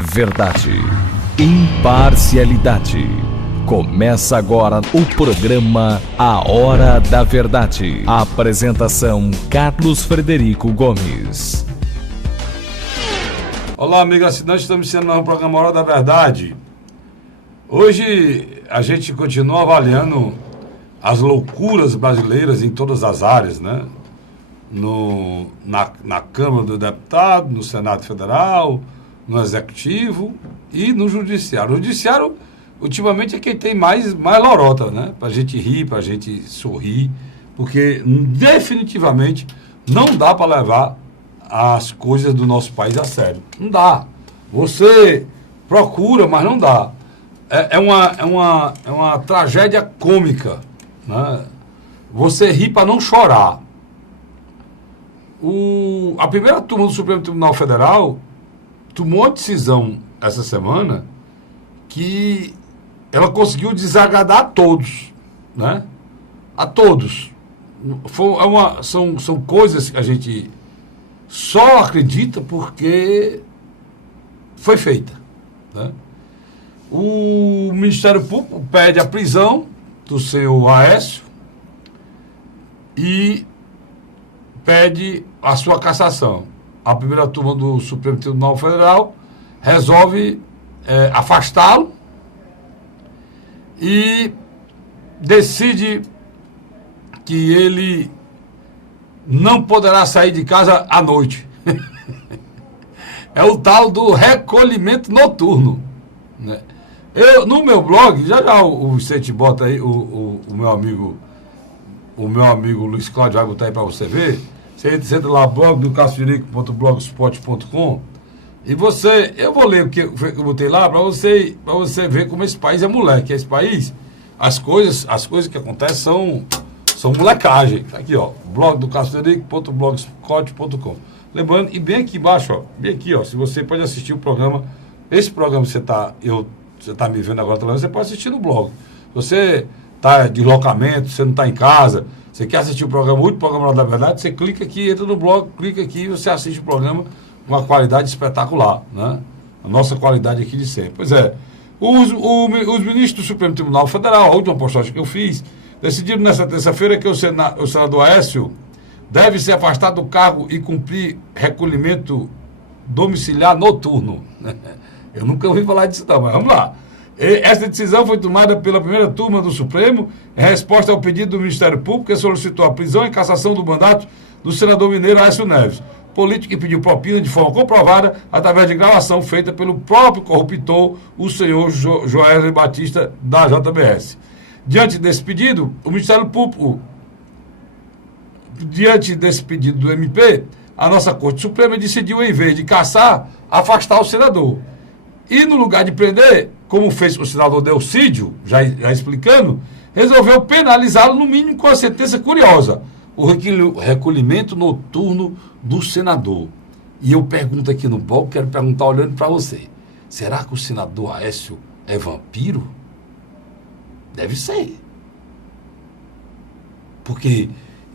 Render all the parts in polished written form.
Verdade, imparcialidade. Começa agora o programa A Hora da Verdade. Apresentação Carlos Frederico Gomes. Olá, amigo assinante, estamos iniciando no programa A Hora da Verdade. Hoje a gente continua avaliando as loucuras brasileiras em todas as áreas, né? Na Câmara do Deputado, no Senado Federal, no Executivo e no Judiciário. O Judiciário, ultimamente, é quem tem mais lorota, né? Pra gente rir, pra gente sorrir, porque definitivamente não dá para levar as coisas do nosso país a sério. Não dá. Você procura, mas não dá. É uma tragédia cômica, né? Você ri para não chorar. A primeira turma do Supremo Tribunal Federal tomou uma decisão essa semana que ela conseguiu desagradar a todos, né? A todos. São coisas que a gente só acredita porque foi feita, né? O Ministério Público pede a prisão do seu Aécio e pede a sua cassação. A primeira turma do Supremo Tribunal Federal resolve afastá-lo e decide que ele não poderá sair de casa à noite. É o tal do recolhimento noturno, né? No meu blog, já o Vicente bota aí, o meu amigo Luiz Cláudio vai botar aí para você ver. Você entra lá, blog do casfirico.blogspot.com, e eu vou ler o que eu botei lá para você ver como esse país é moleque. Esse país, as coisas que acontecem são molecagem. Tá aqui, ó, blog do casfirico.blogspot.com. Lembrando, e bem aqui embaixo, ó, se você pode assistir o programa, esse programa que você tá me vendo agora, você pode assistir no blog. Você está de deslocamento, você não está em casa, você quer assistir o último programa da Verdade, você clica aqui, entra no blog, clica aqui e você assiste o programa com uma qualidade espetacular, né? A nossa qualidade aqui de sempre. Pois é, os ministros do Supremo Tribunal Federal, a última postagem que eu fiz, decidiram nessa terça-feira que o senador Aécio deve ser afastado do cargo e cumprir recolhimento domiciliar noturno. Eu nunca ouvi falar disso não, mas vamos lá. Esta decisão foi tomada pela primeira turma do Supremo em resposta ao pedido do Ministério Público, que solicitou a prisão e cassação do mandato do senador mineiro Aécio Neves, político que pediu propina de forma comprovada através de gravação feita pelo próprio corruptor, o senhor Joesley Batista, da JBS. Diante desse pedido, o Ministério Público, diante desse pedido do MP, a nossa Corte Suprema decidiu, em vez de caçar, afastar o senador. E no lugar de prender, como fez o senador Delcídio, já explicando, resolveu penalizá-lo no mínimo com a sentença curiosa, o recolhimento noturno do senador. E eu pergunto aqui no blog, quero perguntar olhando para você, será que o senador Aécio é vampiro? Deve ser. Porque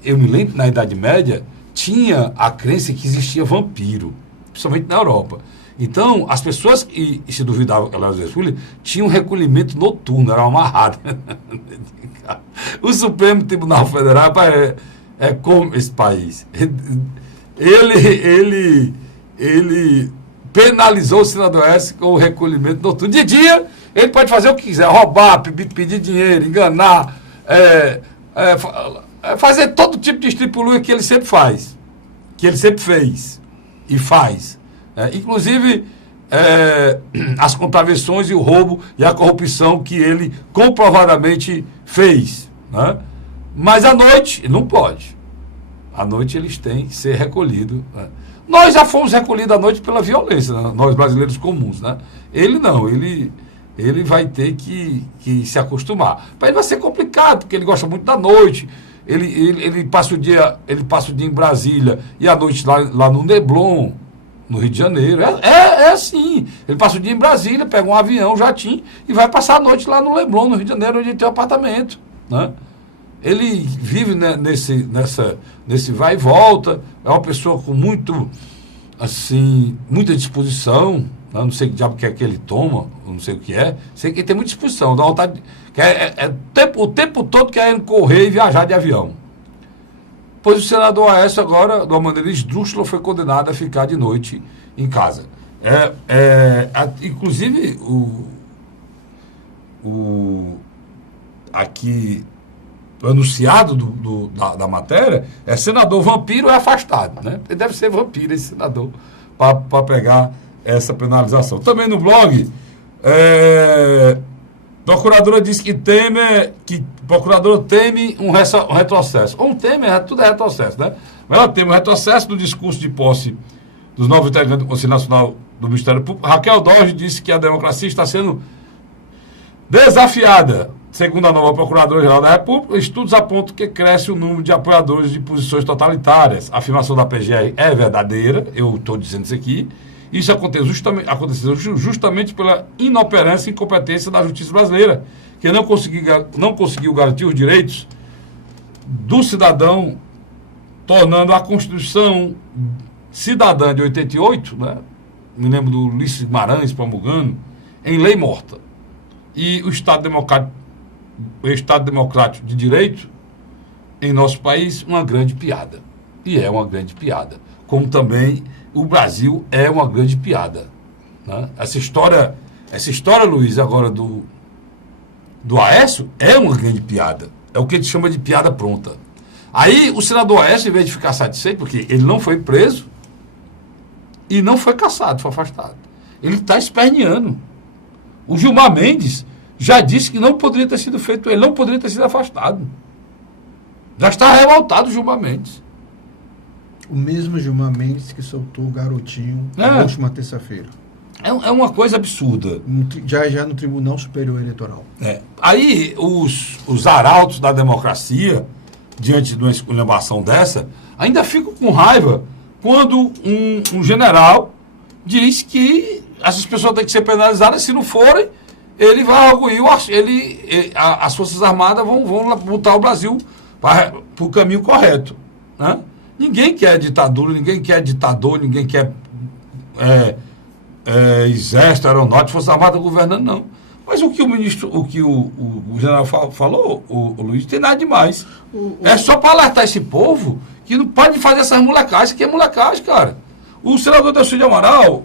eu me lembro que na Idade Média tinha a crença que existia vampiro, principalmente na Europa. Então, as pessoas que se duvidavam que elas eram filhas tinham um recolhimento noturno, eram amarradas. O Supremo Tribunal Federal é como esse país. Ele penalizou o senador S com o recolhimento noturno. De dia, ele pode fazer o que quiser, roubar, pedir dinheiro, enganar, fazer todo tipo de estripulia que ele sempre faz, que ele sempre fez e faz. Inclusive as contravenções e o roubo e a corrupção que ele comprovadamente fez, né? Mas à noite ele não pode. À noite eles têm que ser recolhidos, né? Nós já fomos recolhidos à noite pela violência, né? Nós brasileiros comuns, né? Ele não, ele vai ter que se acostumar. Para ele vai ser complicado, porque ele gosta muito da noite. Ele passa o dia em Brasília e à noite lá no Leblon, no Rio de Janeiro. É assim. Ele passa o dia em Brasília, pega um avião, um jatinho, e vai passar a noite lá no Leblon, no Rio de Janeiro, onde ele tem um apartamento, né? Ele vive, né, nesse vai e volta, é uma pessoa com muita disposição, Eu não sei que diabo que é que ele toma, eu não sei o que é. Sei que ele tem muita disposição, dá vontade. O tempo todo querendo correr e viajar de avião. Pois o senador Aécio agora, de uma maneira esdrúxula, foi condenado a ficar de noite em casa. Inclusive, aqui anunciado da matéria é senador vampiro é afastado, né? Ele deve ser vampiro esse senador para pegar essa penalização. Também no blog, procuradora diz que procuradora teme um retrocesso. Ou tudo é retrocesso, né? Mas ela teme um retrocesso do discurso de posse dos novos integrantes do Conselho Nacional do Ministério Público. Raquel Dodge disse que a democracia está sendo desafiada. Segundo a nova Procuradora-Geral da República, estudos apontam que cresce o número de apoiadores de posições totalitárias. A afirmação da PGR é verdadeira, eu estou dizendo isso aqui. Isso aconteceu justamente pela inoperância e incompetência da justiça brasileira, que não conseguiu garantir os direitos do cidadão, tornando a Constituição Cidadã de 88, né? Me lembro do Ulisses Guimarães promulgando, em lei morta. E o Estado Democrático de Direito, em nosso país, uma grande piada. E é uma grande piada. Como também o Brasil é uma grande piada. Né? Essa história, Luiz, agora do Aécio, é uma grande piada. É o que a gente chama de piada pronta. Aí o senador Aécio, em vez de ficar satisfeito, porque ele não foi preso e não foi cassado, foi afastado. Ele está esperneando. O Gilmar Mendes já disse que não poderia ter sido feito, ele não poderia ter sido afastado. Já está revoltado o Gilmar Mendes. O mesmo Gilmar Mendes que soltou o garotinho na última terça-feira. É uma coisa absurda. Já no Tribunal Superior Eleitoral. Aí os arautos da democracia, diante de uma esculhambação dessa, ainda ficam com raiva quando um general diz que essas pessoas têm que ser penalizadas, se não forem, ele vai arguir, as Forças Armadas vão botar o Brasil para o caminho correto. Né? Ninguém quer ditadura, ninguém quer ditador, ninguém quer exército, aeronáutica, Forças Armadas governando, não. Mas o que o general falou, o Luiz, tem nada demais. É só para alertar esse povo que não pode fazer essas molecagens, isso aqui é molecagem, cara. O senador Delcy de Amaral,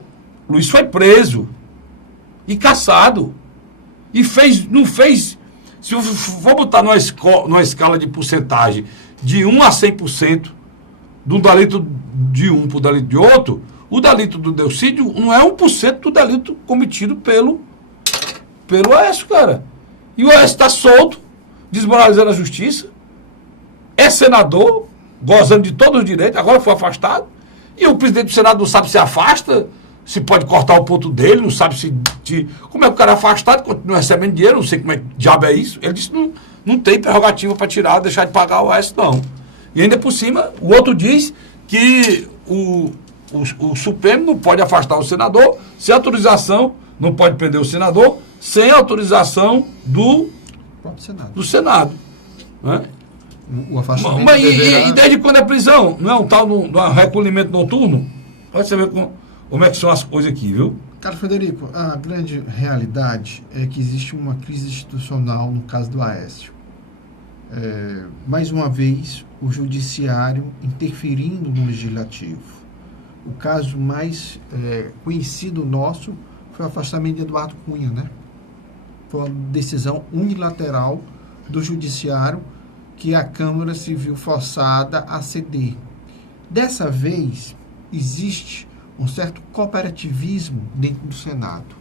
Luiz, foi preso e cassado. E não fez, se eu for botar numa escala de porcentagem de 1 a 100% do delito de um para o delito de outro, o delito do Delcídio não é 1% do delito cometido pelo Aécio, cara. E o Aécio está solto, desmoralizando a justiça, é senador, gozando de todos os direitos, agora foi afastado, e o presidente do Senado não sabe se afasta, se pode cortar o ponto dele, não sabe como é que o cara é afastado, continua recebendo dinheiro, não sei como é que diabo é isso. Ele disse que não tem prerrogativa para tirar, deixar de pagar o Aécio, não. E ainda por cima, o outro diz que o Supremo não pode afastar o senador sem autorização, não pode prender o senador sem autorização do Senado. Né? O afastamento Mas e desde quando é prisão? Não é um tal no recolhimento noturno? Pode você ver como é que são as coisas aqui, viu? Carlos Frederico, a grande realidade é que existe uma crise institucional no caso do Aécio. Mais uma vez, o judiciário interferindo no legislativo. O caso mais conhecido nosso foi o afastamento de Eduardo Cunha, né? Foi uma decisão unilateral do judiciário que a Câmara se viu forçada a ceder. Dessa vez, existe um certo cooperativismo dentro do Senado.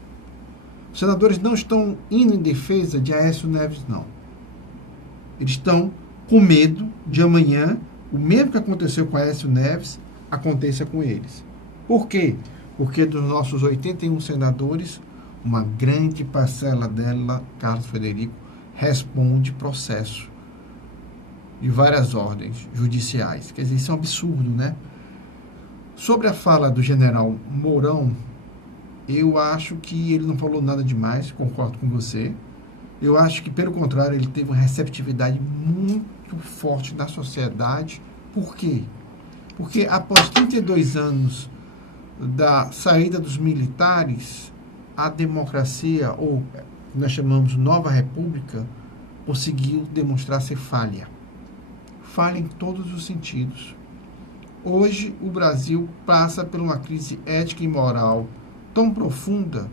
Os senadores não estão indo em defesa de Aécio Neves, não. Eles estão com medo de amanhã, o mesmo que aconteceu com Aécio Neves, aconteça com eles. Por quê? Porque dos nossos 81 senadores, uma grande parcela dela, Carlos Frederico, responde processo de várias ordens judiciais. Quer dizer, isso é um absurdo, né? Sobre a fala do general Mourão, eu acho que ele não falou nada demais, concordo com você. Eu acho que, pelo contrário, ele teve uma receptividade muito forte na sociedade. Por quê? Porque após 32 anos da saída dos militares, a democracia, ou nós chamamos Nova República, conseguiu demonstrar ser falha. Falha em todos os sentidos. Hoje, o Brasil passa por uma crise ética e moral tão profunda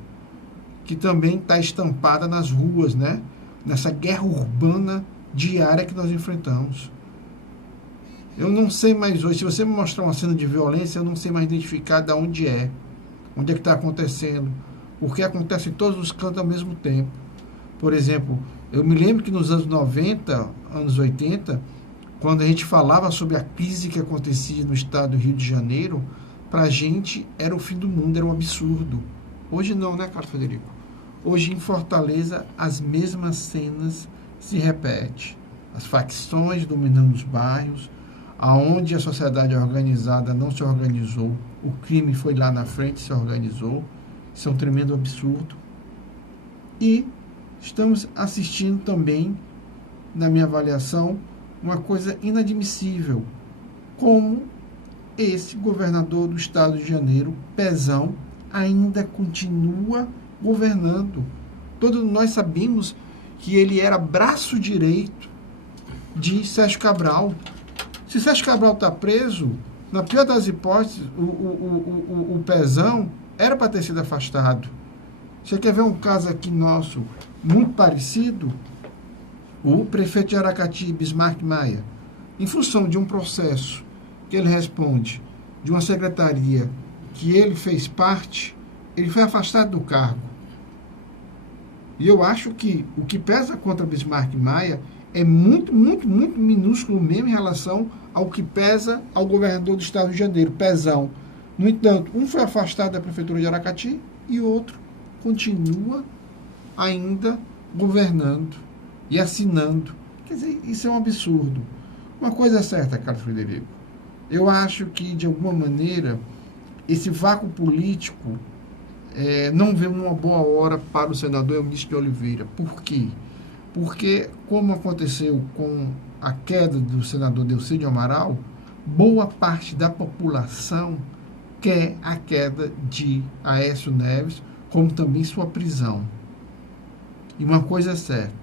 que também está estampada nas ruas, né? Nessa guerra urbana diária que nós enfrentamos. Eu não sei mais hoje, se você me mostrar uma cena de violência, eu não sei mais identificar de onde é que está acontecendo, porque acontece em todos os cantos ao mesmo tempo. Por exemplo, eu me lembro que nos anos 90, anos 80, quando a gente falava sobre a crise que acontecia no estado do Rio de Janeiro, para a gente era o fim do mundo, era um absurdo. Hoje não, né, Carlos Frederico? Hoje em Fortaleza as mesmas cenas se repetem. As facções dominando os bairros, aonde a sociedade organizada não se organizou, o crime foi lá na frente e se organizou. Isso é um tremendo absurdo. E estamos assistindo também, na minha avaliação, uma coisa inadmissível, como esse governador do estado de Janeiro, Pezão, ainda continua governando. Todos nós sabemos que ele era braço direito de Sérgio Cabral. Se Sérgio Cabral está preso, na pior das hipóteses, o Pezão era para ter sido afastado. Você quer ver um caso aqui nosso muito parecido? O prefeito de Aracati, Bismarck Maia, em função de um processo que ele responde de uma secretaria que ele fez parte, ele foi afastado do cargo. E eu acho que o que pesa contra Bismarck Maia é muito, muito, muito minúsculo mesmo em relação ao que pesa ao governador do estado de Janeiro, Pezão. No entanto, um foi afastado da prefeitura de Aracati e o outro continua ainda governando e assinando. Quer dizer, isso é um absurdo. Uma coisa é certa, Carlos Frederico. Eu acho que, de alguma maneira, esse vácuo político não vê uma boa hora para o senador Eunício de Oliveira. Por quê? Porque, como aconteceu com a queda do senador Delcídio Amaral, boa parte da população quer a queda de Aécio Neves, como também sua prisão. E uma coisa é certa,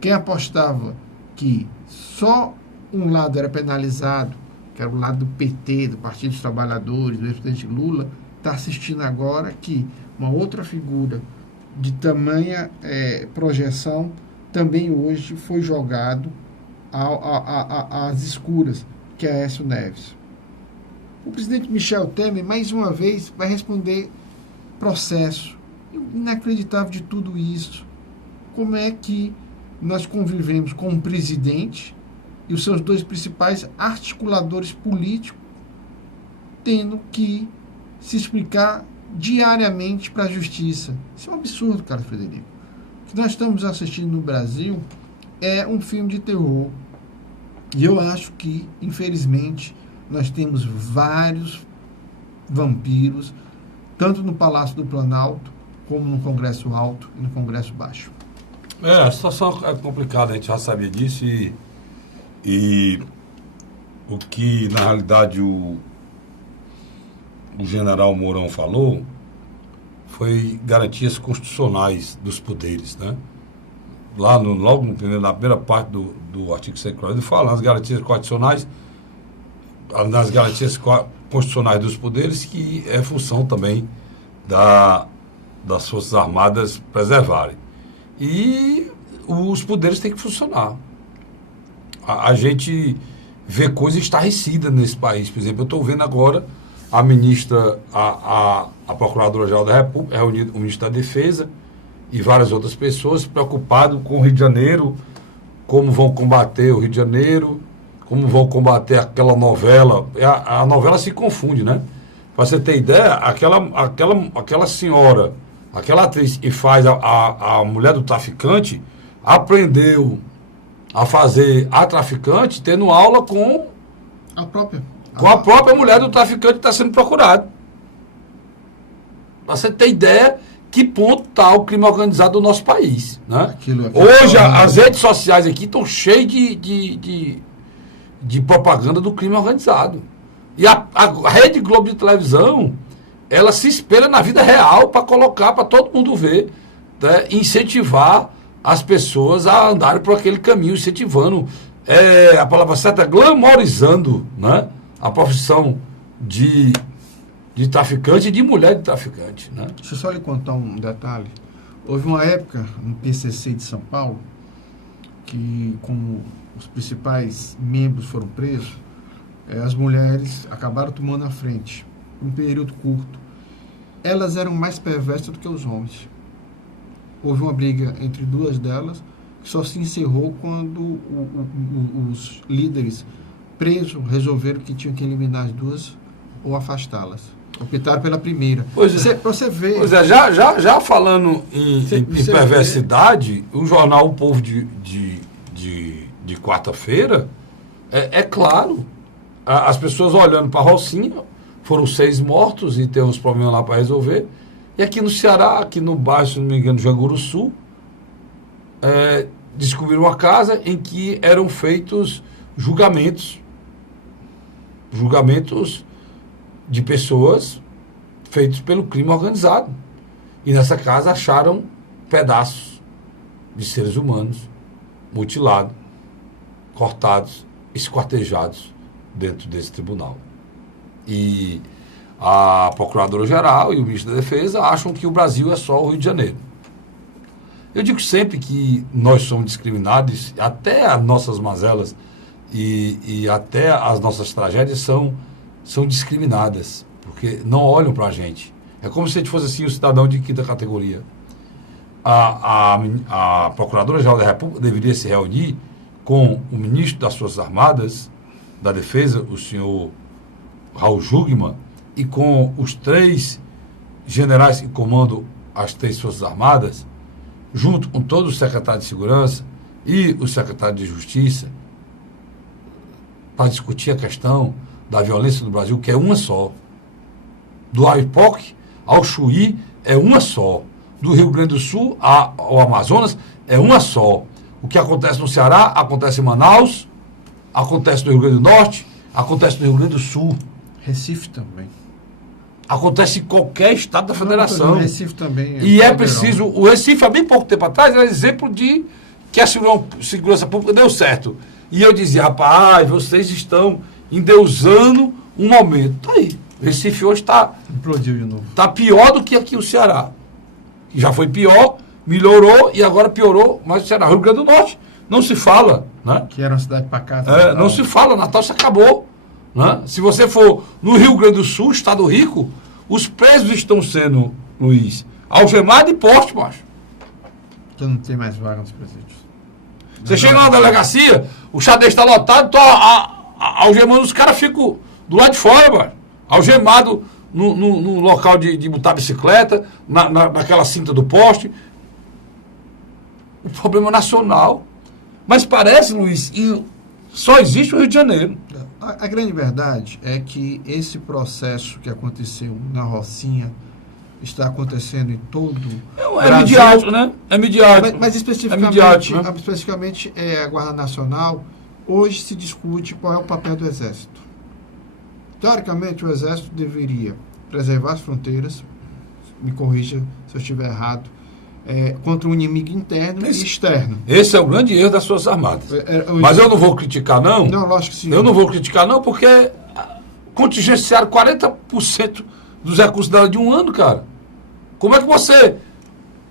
quem apostava que só um lado era penalizado, que era o lado do PT, do Partido dos Trabalhadores, do ex-presidente Lula, está assistindo agora que uma outra figura de tamanha projeção também hoje foi jogado às escuras, que é Aécio Neves. O presidente Michel Temer, mais uma vez, vai responder processo. Inacreditável de tudo isso. Como é que nós convivemos com um presidente e os seus dois principais articuladores políticos tendo que se explicar diariamente para a justiça? Isso é um absurdo, Carlos Frederico. O que nós estamos assistindo no Brasil é um filme de terror. E eu acho que, infelizmente, nós temos vários vampiros, tanto no Palácio do Planalto, como no Congresso Alto e no Congresso Baixo. A situação é complicada, a gente já sabia disso e o que, na realidade, o general Mourão falou foi garantias constitucionais dos poderes, né? Lá logo na primeira parte do artigo 140, ele fala nas garantias constitucionais, nas garantias constitucionais dos poderes, que é função também das Forças Armadas preservarem. E os poderes têm que funcionar. A gente vê coisa estarrecida nesse país. Por exemplo, eu estou vendo agora a ministra, a Procuradora-Geral da República, reunida com o Ministro da Defesa e várias outras pessoas preocupadas com o Rio de Janeiro, como vão combater o Rio de Janeiro, como vão combater aquela novela. A novela se confunde, né? Para você ter ideia, aquela senhora, aquela atriz que faz a mulher do traficante, aprendeu a fazer a traficante tendo aula com a própria mulher do traficante que está sendo procurado. Para você ter ideia que ponto está o crime organizado do nosso país, né? Hoje as redes sociais aqui estão cheias de propaganda do crime organizado. E a Rede Globo de televisão ela se espelha na vida real para colocar, para todo mundo ver, né, incentivar as pessoas a andarem por aquele caminho, incentivando, a palavra certa, glamorizando, né, a profissão de traficante e de mulher de traficante. Né? Deixa eu só lhe contar um detalhe. Houve uma época no PCC de São Paulo que, como os principais membros foram presos, as mulheres acabaram tomando a frente. Um período curto. Elas eram mais perversas do que os homens. Houve uma briga entre duas delas que só se encerrou quando os líderes presos resolveram que tinham que eliminar as duas ou afastá-las. Optaram pela primeira. Para você ver. Pois é, já falando em perversidade, o jornal O Povo de quarta-feira, é claro, as pessoas olhando para a Rocinha, foram 6 mortos e tem uns problemas lá para resolver. E aqui no Ceará, aqui no bairro, se não me engano, Janguruçu, descobriram uma casa em que eram feitos julgamentos de pessoas feitos pelo crime organizado. E nessa casa acharam pedaços de seres humanos mutilados, cortados, esquartejados dentro desse tribunal. E a Procuradora-Geral e o Ministro da Defesa acham que o Brasil é só o Rio de Janeiro. Eu digo sempre que nós somos discriminados, até as nossas mazelas e até as nossas tragédias são discriminadas, porque não olham para a gente. É como se a gente fosse assim, um cidadão de quinta categoria. A Procuradora-Geral da República deveria se reunir com o Ministro das Forças Armadas, da Defesa, o senhor Raul Jungmann, e com os 3 generais que comandam as 3 Forças Armadas, junto com todos os secretários de Segurança e o secretário de Justiça, para discutir a questão da violência do Brasil, que é uma só. Do Aipoque ao Chuí é uma só. Do Rio Grande do Sul ao Amazonas é uma só. O que acontece no Ceará, acontece em Manaus, acontece no Rio Grande do Norte, acontece no Rio Grande do Sul. Recife também. Acontece em qualquer estado da federação. O Recife também. E é preciso... O Recife, há bem pouco tempo atrás, era exemplo de que a segurança pública deu certo. E eu dizia, rapaz, vocês estão endeusando um momento. Tá aí. O Recife hoje está... Implodiu de novo. Está pior do que aqui o Ceará. Que já foi pior, melhorou e agora piorou, mas o Ceará. Rio Grande do Norte não se fala, né? Que era uma cidade pacata. Não se fala, Natal se acabou. Né? Se você for no Rio Grande do Sul, estado rico, os presos estão sendo, Luiz, algemados e postos, macho. Que não tem mais vaga nos presídios. Você chega na delegacia, o xadrez está lotado, algemando, os caras ficam do lado de fora, macho. Algemado no local de botar bicicleta, naquela cinta do poste. O problema é nacional. Mas parece, Luiz, que só existe o Rio de Janeiro. A grande verdade é que esse processo que aconteceu na Rocinha está acontecendo em todo o Brasil. Midiático, né? É midiático. Mas especificamente a Guarda Nacional, hoje se discute qual é o papel do Exército. Teoricamente, o Exército deveria preservar as fronteiras, me corrija se eu estiver errado, contra um inimigo interno e externo. Esse é o grande erro das Forças Armadas. Mas eu não vou criticar, não. Não, lógico que sim. Eu não vou criticar, não, porque contingenciaram 40% dos recursos dela de um ano, cara. Como é que você...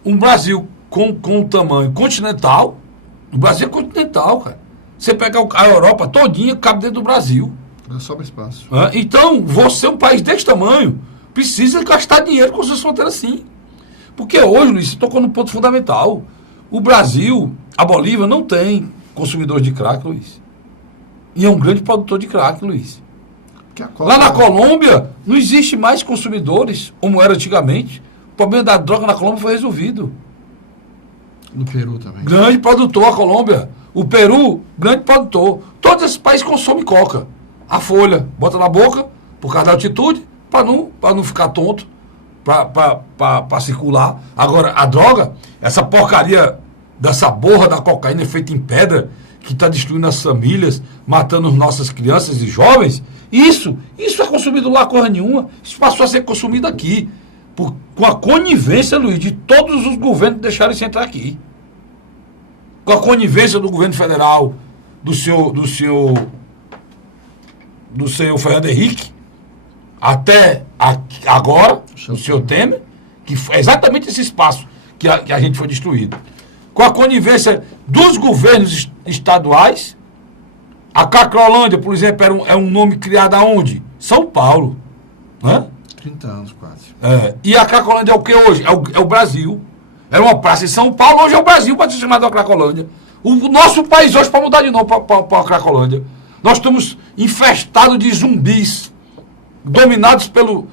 Um Brasil com um tamanho continental, o Brasil é continental, cara. Você pega a Europa todinha, cabe dentro do Brasil. Sobra espaço. Então, você, um país desse tamanho, precisa gastar dinheiro com suas fronteiras, sim. Porque hoje, Luiz, você tocou num ponto fundamental. O Brasil, a Bolívia, não tem consumidores de crack, Luiz. E é um grande produtor de crack, Luiz. Lá na Colômbia, não existe mais consumidores, como era antigamente. O problema da droga na Colômbia foi resolvido. No Peru também. Grande produtor, a Colômbia. O Peru, grande produtor. Todos esses países consomem coca. A folha, bota na boca, por causa da altitude, para não ficar tonto. Para circular. Agora, a droga, essa porcaria dessa borra da cocaína feita em pedra, que está destruindo as famílias, matando nossas crianças e jovens, Isso é consumido lá coisa nenhuma. Isso passou a ser consumido aqui. Com a conivência, Luiz, de todos os governos que deixaram isso entrar aqui. Com a conivência do governo federal, do senhor Fernando Henrique, até agora, o senhor Temer, que é exatamente esse espaço que a gente foi destruído. Com a conivência dos governos estaduais, a Cracolândia, por exemplo, é um nome criado aonde? São Paulo. Né? 30 anos quase. E a Cracolândia é o que hoje? É o Brasil. Era uma praça em São Paulo, hoje é o Brasil para ser chamado de Cracolândia. O nosso país hoje para mudar de novo para a Cracolândia. Nós estamos infestados de zumbis, dominados pelo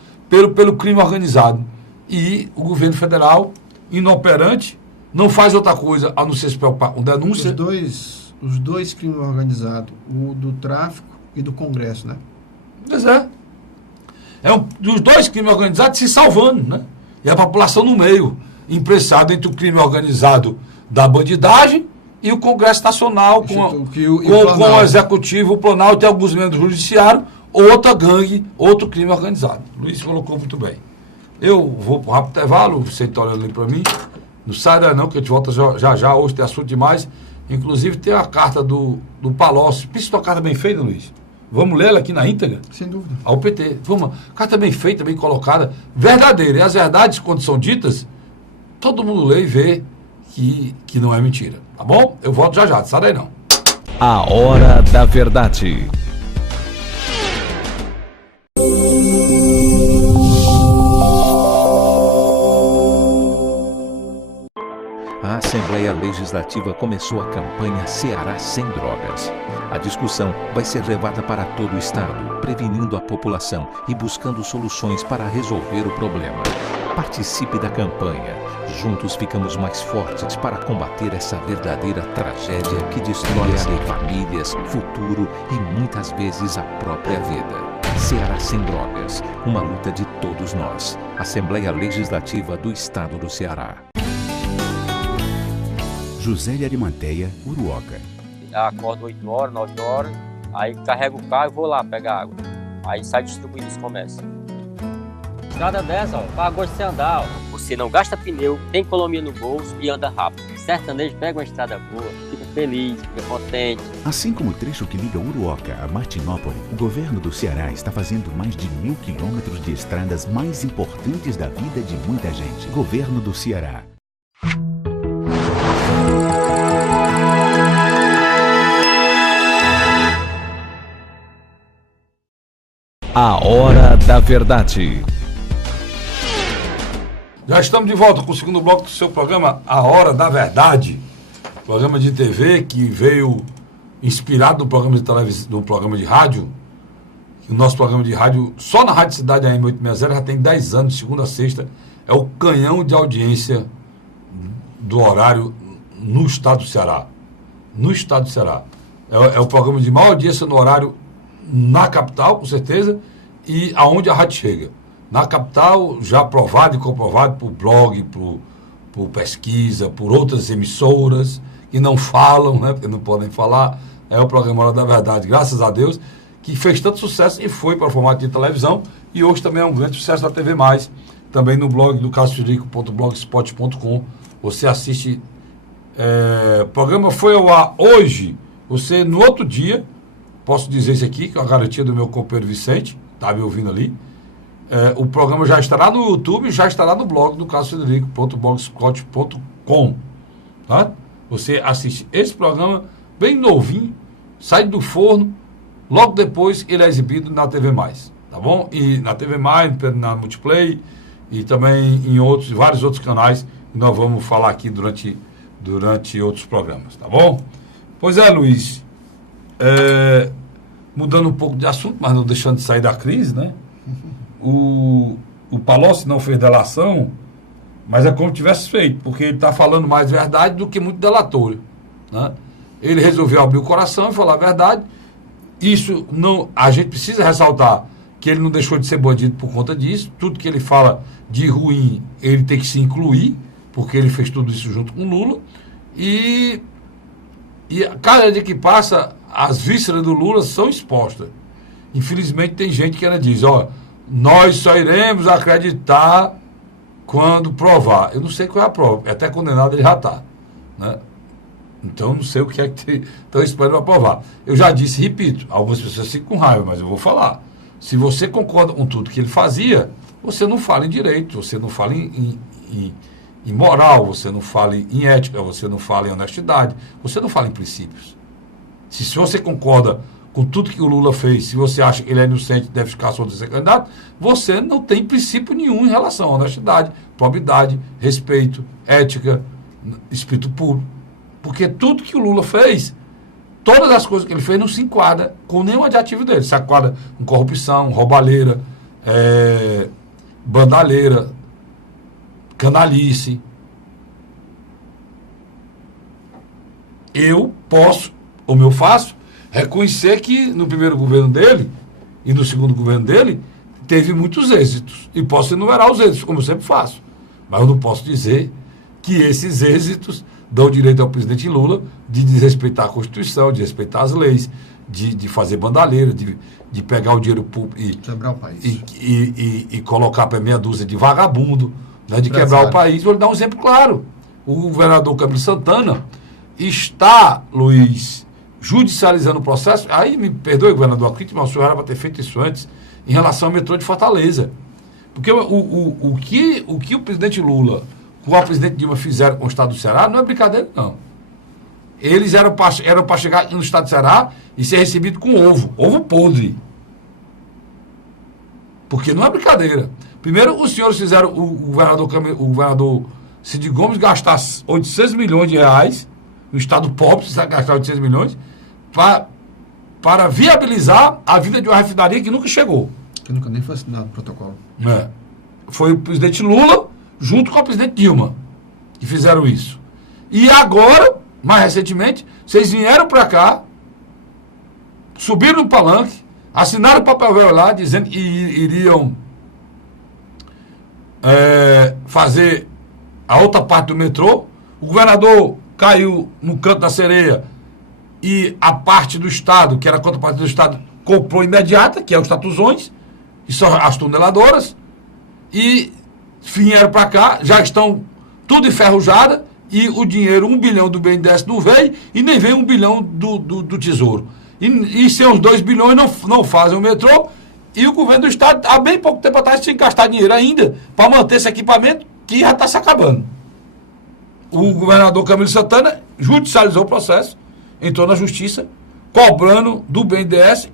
crime organizado. E o governo federal, inoperante, não faz outra coisa a não ser se preocupar com denúncia. Os dois crimes organizados, o do tráfico e do Congresso, né? Pois é. Dos dois crimes organizados se salvando, né? E a população no meio, impressada entre o crime organizado da bandidagem e o Congresso Nacional, com o Executivo, o Planalto e alguns membros do Judiciário, outra gangue, outro crime organizado. Luiz colocou muito bem. Eu vou para o rápido intervalo, você está olhando ali para mim. Não sai daí não, que a gente volta já. Hoje tem assunto demais. Inclusive tem a carta do Palocci. Precisa uma carta bem feita, Luiz? Vamos ler ela aqui na íntegra? Sem dúvida. Ao PT. Vamos. Carta bem feita, bem colocada, verdadeira. E as verdades, quando são ditas, todo mundo lê e vê que não é mentira. Tá bom? Eu volto já. Não sai daí não. A Hora da Verdade. A Assembleia Legislativa começou a campanha Ceará Sem Drogas. A discussão vai ser levada para todo o estado, prevenindo a população e buscando soluções para resolver o problema. Participe da campanha. Juntos ficamos mais fortes para combater essa verdadeira tragédia que destrói famílias, futuro e muitas vezes a própria vida. Ceará Sem Drogas, uma luta de todos nós. Assembleia Legislativa do Estado do Ceará. José de Arimanteia, Uruoca. Acordo 8 horas, 9 horas, aí carrego o carro e vou lá pegar água. Aí sai distribuindo os comércios. Estrada dessa, ó, para gosto de você andar, ó. Você não gasta pneu, tem economia no bolso e anda rápido. Sertanejo pega uma estrada boa, fica feliz, fica contente. Assim como o trecho que liga Uruoca a Martinópole, o governo do Ceará está fazendo mais de 1.000 quilômetros de estradas mais importantes da vida de muita gente. Governo do Ceará. A Hora da Verdade. Já estamos de volta com o segundo bloco do seu programa, A Hora da Verdade. Programa de TV que veio inspirado no programa de televisão, no programa de rádio. O nosso programa de rádio, só na Rádio Cidade AM 860, já tem 10 anos, segunda a sexta. É o canhão de audiência do horário no estado do Ceará. No estado do Ceará. É o programa de maior audiência no horário na capital, com certeza, e aonde a rádio chega. Na capital, já provado e comprovado por blog, por pesquisa, por outras emissoras que não falam, né, porque não podem falar. É o programa Hora da Verdade, graças a Deus, que fez tanto sucesso e foi para o formato de televisão, e hoje também é um grande sucesso da TV+, também no blog do carlosfrederico.blogspot.com. Você assiste, o programa foi ao ar hoje, você no outro dia, posso dizer isso aqui, com a garantia do meu companheiro Vicente, está me ouvindo ali. O programa já estará no YouTube, já estará no blog do carlosfrederico.blogspot.com. Tá? Você assiste esse programa bem novinho, sai do forno, logo depois ele é exibido na TV+. Tá bom? E na TV+, na Multiplay e também em vários outros canais que nós vamos falar aqui durante outros programas. Tá bom? Pois é, Luiz. Mudando um pouco de assunto, mas não deixando de sair da crise, né? O Palocci não fez delação, mas é como tivesse feito, porque ele está falando mais verdade do que muito delatório, né? Ele resolveu abrir o coração e falar a verdade. Isso não, a gente precisa ressaltar que ele não deixou de ser bandido por conta disso. Tudo que ele fala de ruim, ele tem que se incluir, porque ele fez tudo isso junto com Lula. E cada dia que passa, as vísceras do Lula são expostas. Infelizmente tem gente que ainda diz, ó, nós só iremos acreditar quando provar. Eu não sei qual é a prova, até condenado ele já está, né? Então não sei o que é que estão esperando para provar. Eu já disse, repito, algumas pessoas ficam com raiva, mas eu vou falar. Se você concorda com tudo que ele fazia, você não fala em direito, você não fala em moral, você não fala em ética, você não fala em honestidade, você não fala em princípios. Se você concorda com tudo que o Lula fez, se você acha que ele é inocente, deve ficar solto de ser candidato, você não tem princípio nenhum em relação à honestidade, probidade, respeito, ética, espírito puro. Porque tudo que o Lula fez, todas as coisas que ele fez não se enquadra com nenhum adjetivo dele. Se enquadra com corrupção, roubalheira, bandalheira, canalice. Eu posso, como eu faço, reconhecer que no primeiro governo dele e no segundo governo dele teve muitos êxitos. E posso enumerar os êxitos, como eu sempre faço. Mas eu não posso dizer que esses êxitos dão direito ao presidente Lula de desrespeitar a Constituição, de respeitar as leis, de fazer bandalheira, de pegar o dinheiro público quebrar o país. E colocar para meia dúzia de vagabundo, né, de quebrar o país. Vou lhe dar um exemplo claro. O governador Camilo Santana está, Luiz, judicializando o processo. Aí me perdoe, governador, mas o senhor era para ter feito isso antes, em relação ao metrô de Fortaleza. Porque o que o presidente Lula com a presidente Dilma fizeram com o estado do Ceará não é brincadeira, não. Eles eram para chegar no estado do Ceará e ser recebido com ovo podre. Porque não é brincadeira. Primeiro, os senhores fizeram o governador Cid Gomes gastar 800 milhões de reais, o estado pobre precisa gastar 800 milhões, para viabilizar a vida de uma refinaria que nunca chegou. Que nunca nem foi assinado o protocolo. Foi o presidente Lula junto com a presidente Dilma que fizeram isso. E agora, mais recentemente, vocês vieram para cá, subiram no palanque, assinaram o papel velho lá, dizendo que iriam fazer a outra parte do metrô. O governador caiu no canto da sereia e a parte do Estado, que era a contraparte do Estado, comprou imediata, que é os tatuzões, que são as tuneladoras, e vieram para cá, já estão tudo enferrujada, e o dinheiro, 1 bilhão do BNDES não veio, e nem veio 1 bilhão do Tesouro. E sem os 2 bilhões não fazem o metrô, e o governo do Estado, há bem pouco tempo atrás, tinha que gastar dinheiro ainda para manter esse equipamento, que já está se acabando. O governador Camilo Santana judicializou o processo, entrou na justiça, cobrando do BNDES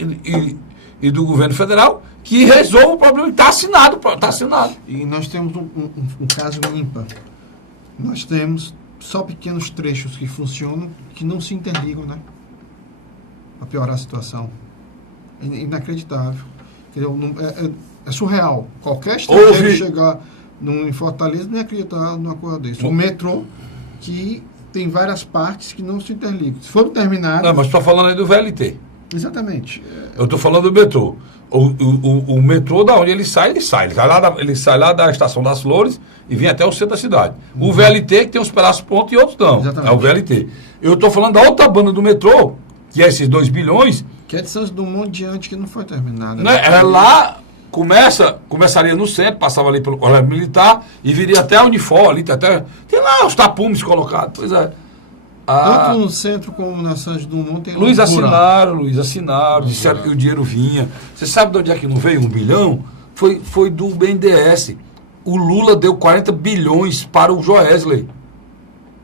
e do governo federal que resolva o problema. Está assinado. E nós temos um caso ímpar. Nós temos só pequenos trechos que funcionam, que não se interligam, né? Para piorar a situação. É inacreditável. É surreal. Qualquer estrangeiro chegar em Fortaleza não é acreditar numa coisa desse. O metrô, que tem várias partes que não se interligam. Se for terminado... Não, mas estou falando aí do VLT. Exatamente. Eu estou falando do metrô. O metrô, da onde ele sai. Ele sai lá da Estação das Flores e vem até o centro da cidade. O VLT, que tem uns pedaços prontos e outros não. Exatamente. É o VLT. Eu estou falando da outra banda do metrô, que é esses 2 bilhões. Que é de Santos Dumont diante, que não foi terminada. Né? Lá começaria no centro, passava ali pelo colégio militar e viria até a Unifor ali, tem lá os tapumes colocados. Pois é. Tanto no centro como na Santos Dumont tem Luiz, assinaram, disseram que o dinheiro vinha. Você sabe de onde é que não veio 1 bilhão? Foi do BNDES. O Lula deu 40 bilhões para o Joesley.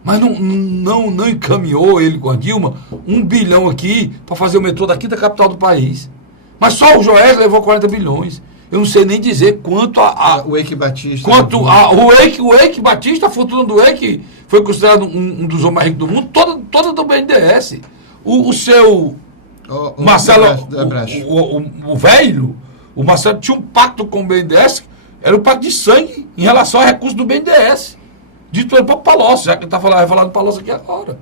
Mas não encaminhou ele com a Dilma 1 bilhão aqui para fazer o metrô da quinta capital do país. Mas só o Joesley levou 40 bilhões. Eu não sei nem dizer quanto o Eike Batista. O Eike Batista, a fortuna do Eike, foi considerado um dos homens mais ricos do mundo, toda do BNDES. O seu Marcelo, o velho, o Marcelo tinha um pacto com o BNDES, era um pacto de sangue em relação a recursos do BNDES. Dito pelo próprio Palocci, já que ele vai falar do Palocci aqui agora.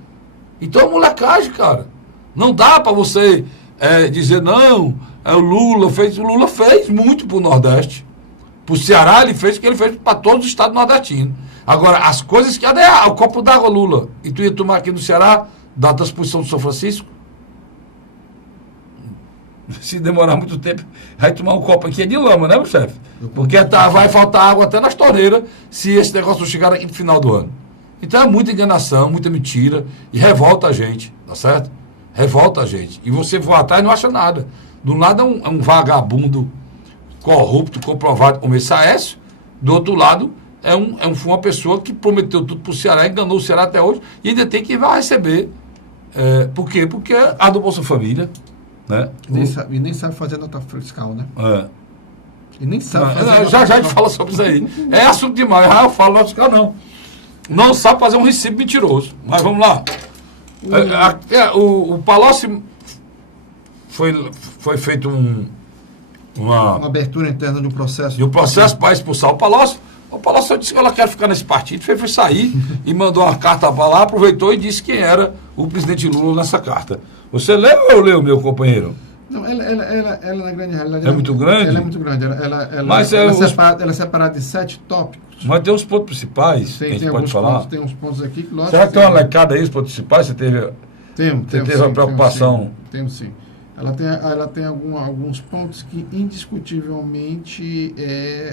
Então é molecagem, cara. Não dá para você dizer, não, o Lula fez muito pro Nordeste. Pro Ceará ele fez o que ele fez para todos os estados nordestinos. Agora, as coisas que... Cadê o copo d'água, Lula? E tu ia tomar aqui no Ceará, da transposição do São Francisco? Se demorar muito tempo, vai tomar um copo aqui de lama, né, meu chefe? Porque vai faltar água até nas torneiras se esse negócio chegar aqui no final do ano. Então é muita enganação, muita mentira e revolta a gente, tá certo? Revolta a gente. E você vai atrás e não acha nada. Do lado é um vagabundo corrupto, comprovado como esse Aécio. Do outro lado foi uma pessoa que prometeu tudo pro Ceará, enganou o Ceará até hoje e ainda tem que vai receber. Por quê? Porque a do Bolsa Família, né? E nem sabe fazer nota fiscal, né? E nem sabe fazer já a gente fala sobre isso aí. É assunto demais. Eu falo nota fiscal, não. Não sabe fazer um recibo mentiroso. Mas vamos lá. O Palocci foi feito uma abertura interna de um processo. De um processo para expulsar o Palocci. O Palocci disse que ela quer ficar nesse partido, foi sair e mandou uma carta para lá, aproveitou e disse quem era o presidente Lula nessa carta. Você leu ou eu leio, meu companheiro? Não, ela na grande realidade... É muito grande? Ela é muito grande. Mas ela é separada de 7 tópicos. Mas tem os pontos principais, a gente pode falar. Tem uns pontos aqui que, lógico... Será que tem uma lecada aí, os pontos principais? Você teve... Teve uma preocupação? Tenho sim. Ela tem alguns pontos que, indiscutivelmente,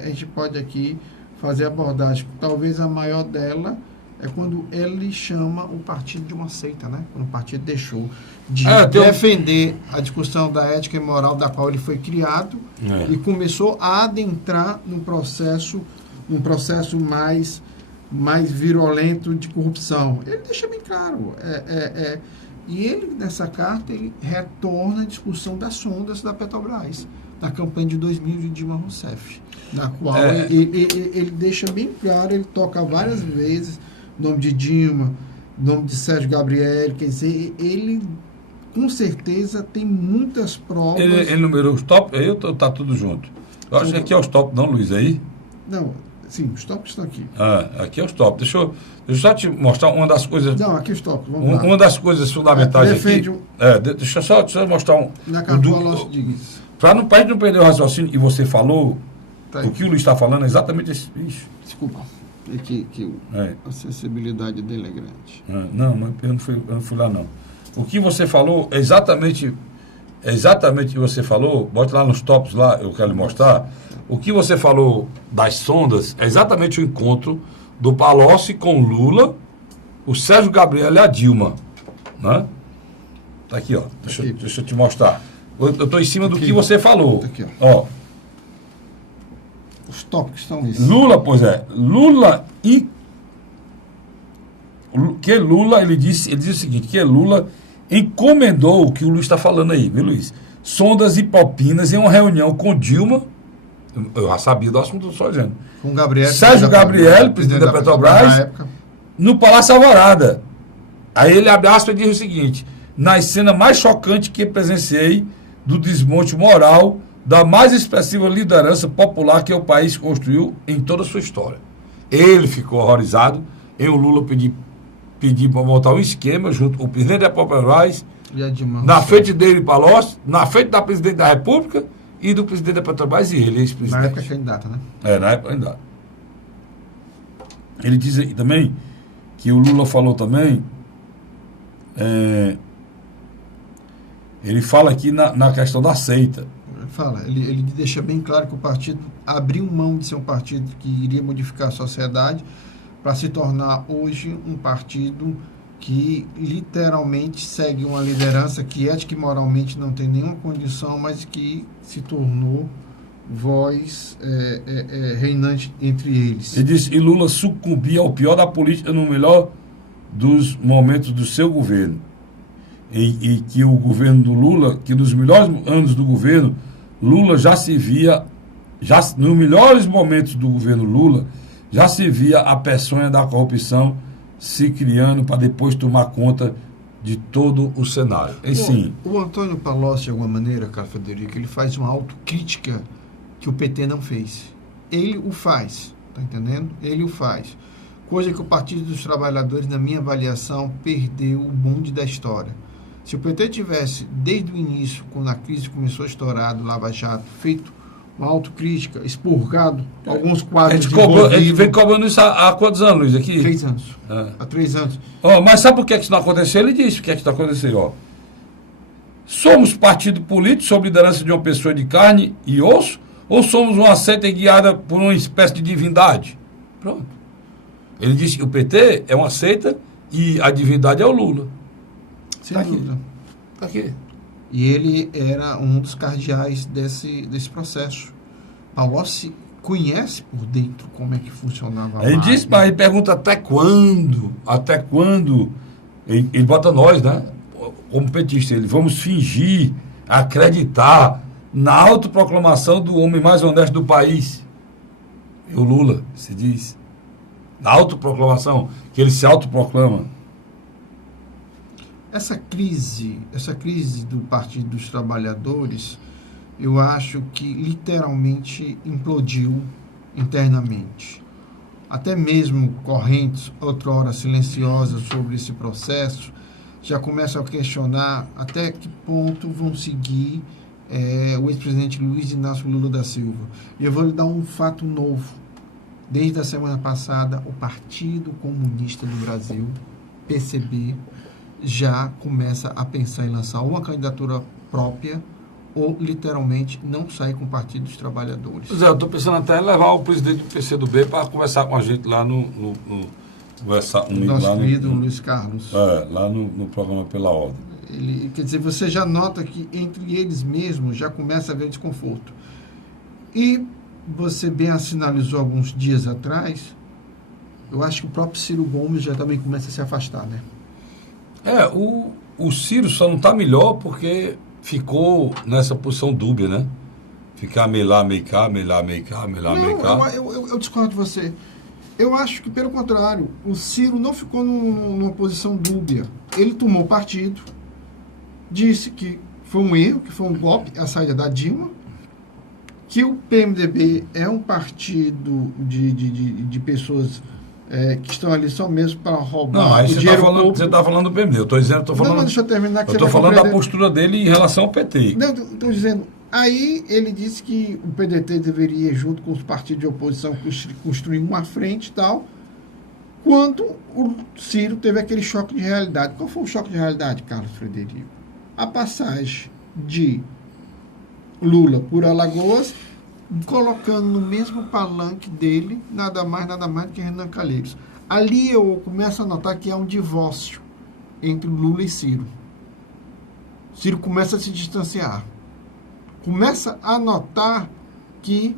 a gente pode aqui fazer abordagem. Talvez a maior dela é quando ele chama o partido de uma seita, né? Quando o partido deixou de defender a discussão da ética e moral da qual ele foi criado e começou a adentrar num processo mais virulento de corrupção. Ele deixa bem claro. E ele, nessa carta, ele retorna à discussão das sondas da Petrobras, da campanha de 2000 de Dilma Rousseff, na qual ele deixa bem claro, ele toca várias vezes o nome de Dilma, o nome de Sérgio Gabriel, quer dizer, ele com certeza tem muitas provas. Ele numerou os tópicos, aí tá tudo junto. Eu acho que aqui é os tópicos, não, Luiz, aí? Não, sim, os tópicos estão aqui. Aqui é os tópicos. Deixa eu só te mostrar uma das coisas... Não, aqui os tópicos, vamos lá. Uma das coisas fundamentais aqui... Deixa eu mostrar na carta do Palocci diz. Para a gente não perder o raciocínio, e você falou, o que o Luiz está falando é exatamente isso. Desculpa, a sensibilidade dele é grande. Não, eu não fui lá, não. O que você falou é exatamente o que você falou, bote lá nos tópicos lá, eu quero lhe mostrar. O que você falou das sondas é exatamente o encontro do Palocci com Lula, o Sérgio Gabriel e a Dilma. Né? Tá aqui, ó. Deixa eu te mostrar. Eu estou em cima do que você falou. Aqui, ó. Os tópicos estão esses. Lula, Lula ele disse o seguinte, que Lula encomendou o que o Luiz está falando aí, viu, Luiz? Sondas e propinas em uma reunião com Dilma, eu já sabia do assunto, só dizendo. Com Gabriel, Sérgio Gabriel, presidente da Petrobras, no Palácio Alvorada. Aí ele abre aspas e diz o seguinte: na cena mais chocante que presenciei do desmonte moral da mais expressiva liderança popular que o país construiu em toda a sua história. Ele ficou horrorizado em o Lula pedir para montar um esquema junto com o presidente da Petrobras, na frente dele, Palocci, na frente da presidente da República e do presidente da Petrobras e ele, ex-presidente. Na época candidata, né? Na época candidata. Ele diz aí também que o Lula falou também, ele fala aqui na questão da seita. Ele deixa bem claro que o partido abriu mão de ser um partido que iria modificar a sociedade para se tornar hoje um partido que literalmente segue uma liderança que ética e moralmente não tem nenhuma condição, mas que se tornou voz reinante entre eles. Ele disse que Lula sucumbia ao pior da política no melhor dos momentos do seu governo. E que o governo do Lula, que nos melhores anos do governo, Lula nos melhores momentos do governo Lula, já se via a peçonha da corrupção se criando para depois tomar conta de todo o cenário. E sim. O Antônio Palocci, de alguma maneira, cara Federico, ele faz uma autocrítica que o PT não fez. Ele o faz, tá entendendo? Ele o faz. Coisa que o Partido dos Trabalhadores, na minha avaliação, perdeu o bonde da história. Se o PT tivesse, desde o início, quando a crise começou a estourar do Lava Jato, feito uma autocrítica, expurgado alguns quadros a gente vem cobrando isso há quantos anos, Luiz? Aqui? 3 anos. Há 3 anos. Mas sabe por que isso não aconteceu? Ele disse por que isso não aconteceu. Somos partido político sob liderança de uma pessoa de carne e osso? Ou somos uma seita guiada por uma espécie de divindade? Pronto. Ele disse que o PT é uma seita e a divindade é o Lula. Sem Tá aqui. dúvida. Tá aqui. E ele era um dos cardeais desse processo. Palocci conhece por dentro como é que funcionava a Ele máquina. disse, mas ele pergunta até quando? Até quando? Ele bota nós, né? Como petista, ele vamos fingir, acreditar na autoproclamação do homem mais honesto do país. E o Lula, se diz. Na autoproclamação, que ele se autoproclama. Essa crise do Partido dos Trabalhadores, eu acho que literalmente implodiu internamente. Até mesmo correntes, outrora silenciosas sobre esse processo, já começam a questionar até que ponto vão seguir o ex-presidente Luiz Inácio Lula da Silva. E eu vou lhe dar um fato novo. Desde a semana passada, o Partido Comunista do Brasil, PCB, já começa a pensar em lançar uma candidatura própria ou, literalmente, não sair com o Partido dos Trabalhadores. Pois é, eu estou pensando até em levar o presidente do PCdoB para conversar com a gente lá conversar comigo Nosso lá querido Luiz Carlos. lá no programa Pela Ordem. Quer dizer, você já nota que entre eles mesmos já começa a haver desconforto. E você bem sinalizou alguns dias atrás, eu acho que o próprio Ciro Gomes já também começa a se afastar, né? O Ciro só não está melhor porque ficou nessa posição dúbia, né? Ficar meio lá, meio cá, meio lá, meio cá, meio lá, meio cá. Eu discordo de você. Eu acho que, pelo contrário, o Ciro não ficou numa posição dúbia. Ele tomou partido, disse que foi um erro, que foi um golpe, a saída da Dilma, que o PMDB é um partido de pessoas que estão ali só mesmo para roubar Não, aí o você dinheiro está público. falando do PMDB. Eu estou dizendo, Não, deixa eu terminar. Que eu estou falando da postura dele em relação ao PT. Não, estou dizendo. Aí ele disse que o PDT deveria, junto com os partidos de oposição, construir uma frente e tal, quando o Ciro teve aquele choque de realidade. Qual foi o choque de realidade, Carlos Frederico? A passagem de Lula por Alagoas, colocando no mesmo palanque dele, nada mais do que Renan Calheiros. Ali eu começo a notar que há um divórcio entre Lula e Ciro. Ciro começa a se distanciar. Começa a notar que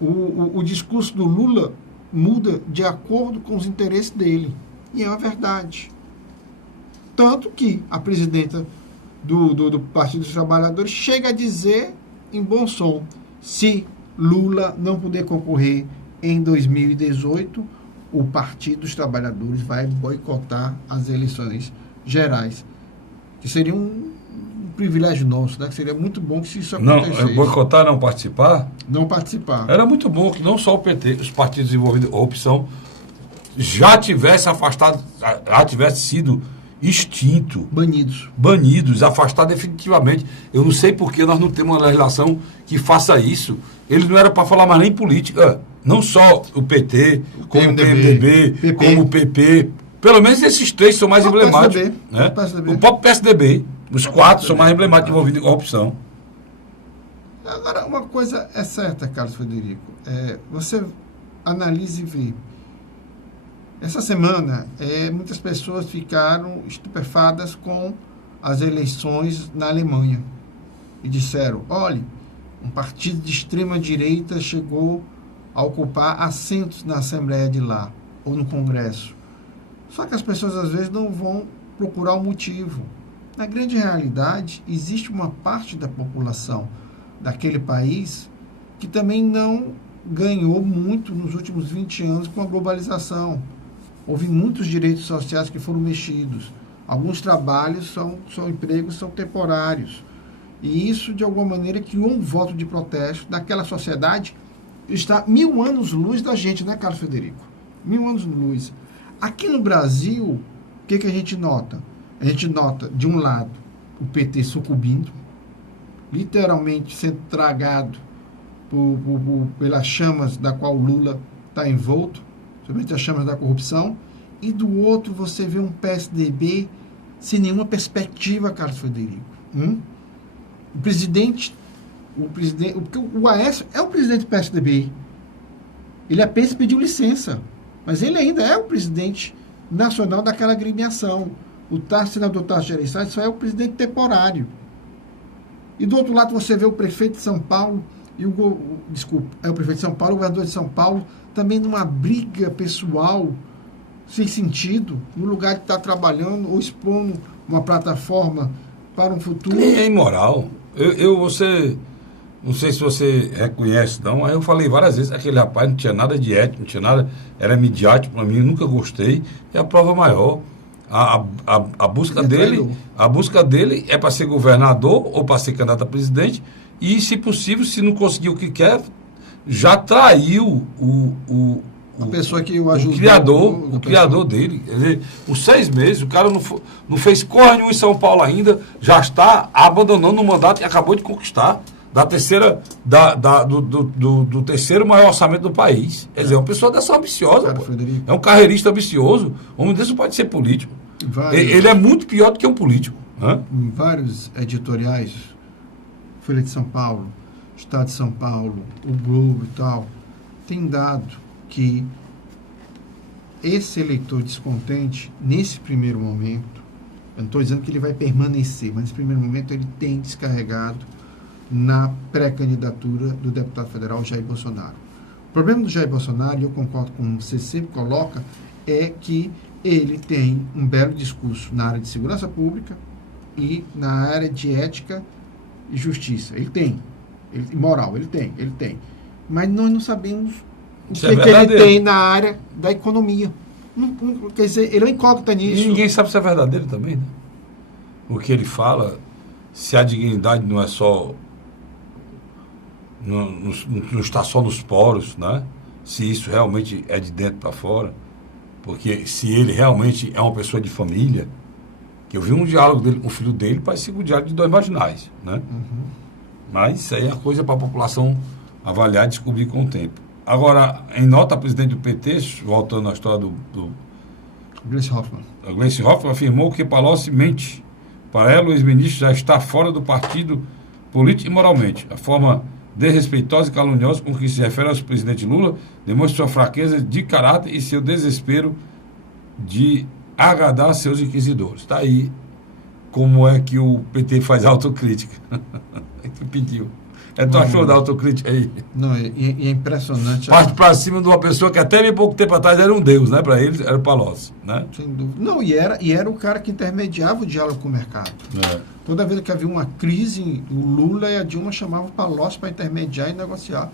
o discurso do Lula muda de acordo com os interesses dele. E é uma verdade. Tanto que a presidenta do Partido dos Trabalhadores chega a dizer em bom som, se Lula não puder concorrer em 2018, o Partido dos Trabalhadores vai boicotar as eleições gerais. Que seria um privilégio nosso, né? Que seria muito bom que se isso acontecesse. Não, boicotar, não participar? Não participar. Era muito bom que não só o PT, os partidos envolvidos, a opção, já tivesse afastado, já tivesse sido extinto. Banidos, afastado definitivamente. Eu não sei por que nós não temos uma legislação que faça isso. Eles não eram para falar mais nem política. Não só o PT, como o PMDB, como o PP. Pelo menos esses três são mais emblemáticos. Né? O próprio PSDB. Os quatro são mais emblemáticos envolvidos em corrupção. Agora, uma coisa é certa, Carlos Frederico. Você analise e vê. Essa semana, muitas pessoas ficaram estupefadas com as eleições na Alemanha. E disseram, olha, um partido de extrema-direita chegou a ocupar assentos na Assembleia de lá, ou no Congresso. Só que as pessoas, às vezes, não vão procurar o motivo. Na grande realidade, existe uma parte da população daquele país que também não ganhou muito nos últimos 20 anos com a globalização. Houve muitos direitos sociais que foram mexidos. Alguns trabalhos são empregos, são temporários. E isso, de alguma maneira, criou um voto de protesto daquela sociedade que está 1000 anos-luz da gente, né, Carlos Frederico? 1000 anos-luz. Aqui no Brasil, o que a gente nota? A gente nota, de um lado, o PT sucumbindo, literalmente sendo tragado pelas chamas da qual o Lula está envolto, somente as chamas da corrupção, e do outro você vê um PSDB sem nenhuma perspectiva, Carlos Frederico. O presidente, porque o Aécio é o presidente do PSDB. Ele apenas pediu licença, mas ele ainda é o presidente nacional daquela agremiação. O senador Tasso Gereissati só é o presidente temporário. E do outro lado você vê o prefeito de São Paulo e o prefeito de São Paulo, o governador de São Paulo, também numa briga pessoal sem sentido, no lugar de estar trabalhando ou expondo uma plataforma para um futuro. É imoral. Você, não sei se você reconhece, não, aí eu falei várias vezes, aquele rapaz não tinha nada de ético, não tinha nada, era midiático para mim, eu nunca gostei, é a prova maior. A busca dele é para ser governador ou para ser candidato a presidente e, se possível, se não conseguir o que quer, já traiu a pessoa que o ajudou, o criador dele. Quer dizer, os 6 meses, o cara não fez corra nenhuma em São Paulo ainda, já está abandonando o mandato e acabou de conquistar do terceiro maior orçamento do país. Quer dizer, é uma pessoa dessa ambiciosa. É um carreirista ambicioso. Um homem desse não pode ser político. Ele é muito pior do que um político. Em vários editoriais, Folha de São Paulo, Estado de São Paulo, o Globo e tal, tem dado que esse eleitor descontente, nesse primeiro momento, eu não estou dizendo que ele vai permanecer, mas nesse primeiro momento ele tem descarregado na pré-candidatura do deputado federal Jair Bolsonaro. O problema do Jair Bolsonaro, e eu concordo com você sempre coloca, é que ele tem um belo discurso na área de segurança pública e na área de ética e justiça. Ele tem. Moral, ele tem. Mas nós não sabemos o que ele tem na área da economia. Quer dizer, ele é uma incógnita nisso. E ninguém sabe se é verdadeiro também, né? O que ele fala, se a dignidade não é só... Não está só nos poros, né? Se isso realmente é de dentro para fora. Porque se ele realmente é uma pessoa de família, que eu vi um diálogo dele com o filho dele, parece o diálogo de 2 marginais, né? Uhum. Mas isso aí é coisa para a população avaliar e descobrir com o tempo. Agora, em nota, a presidente do PT, voltando à história do Gleice Hoffmann. A Gleice Hoffmann afirmou que Palocci mente. Para ela, o ex-ministro já está fora do partido político e moralmente. A forma desrespeitosa e caluniosa com que se refere ao presidente Lula demonstra sua fraqueza de caráter e seu desespero de agradar seus inquisidores. Está aí como é que o PT faz autocrítica. Que pediu. Tu achou da autocrítica aí? Não, e é impressionante. Parte para cima de uma pessoa que até bem pouco tempo atrás era um deus, né? Para eles era o Palocci, né? Sem dúvida. Não, e era o cara que intermediava o diálogo com o mercado. Toda vez que havia uma crise, o Lula e a Dilma chamavam o Palocci para intermediar e negociar.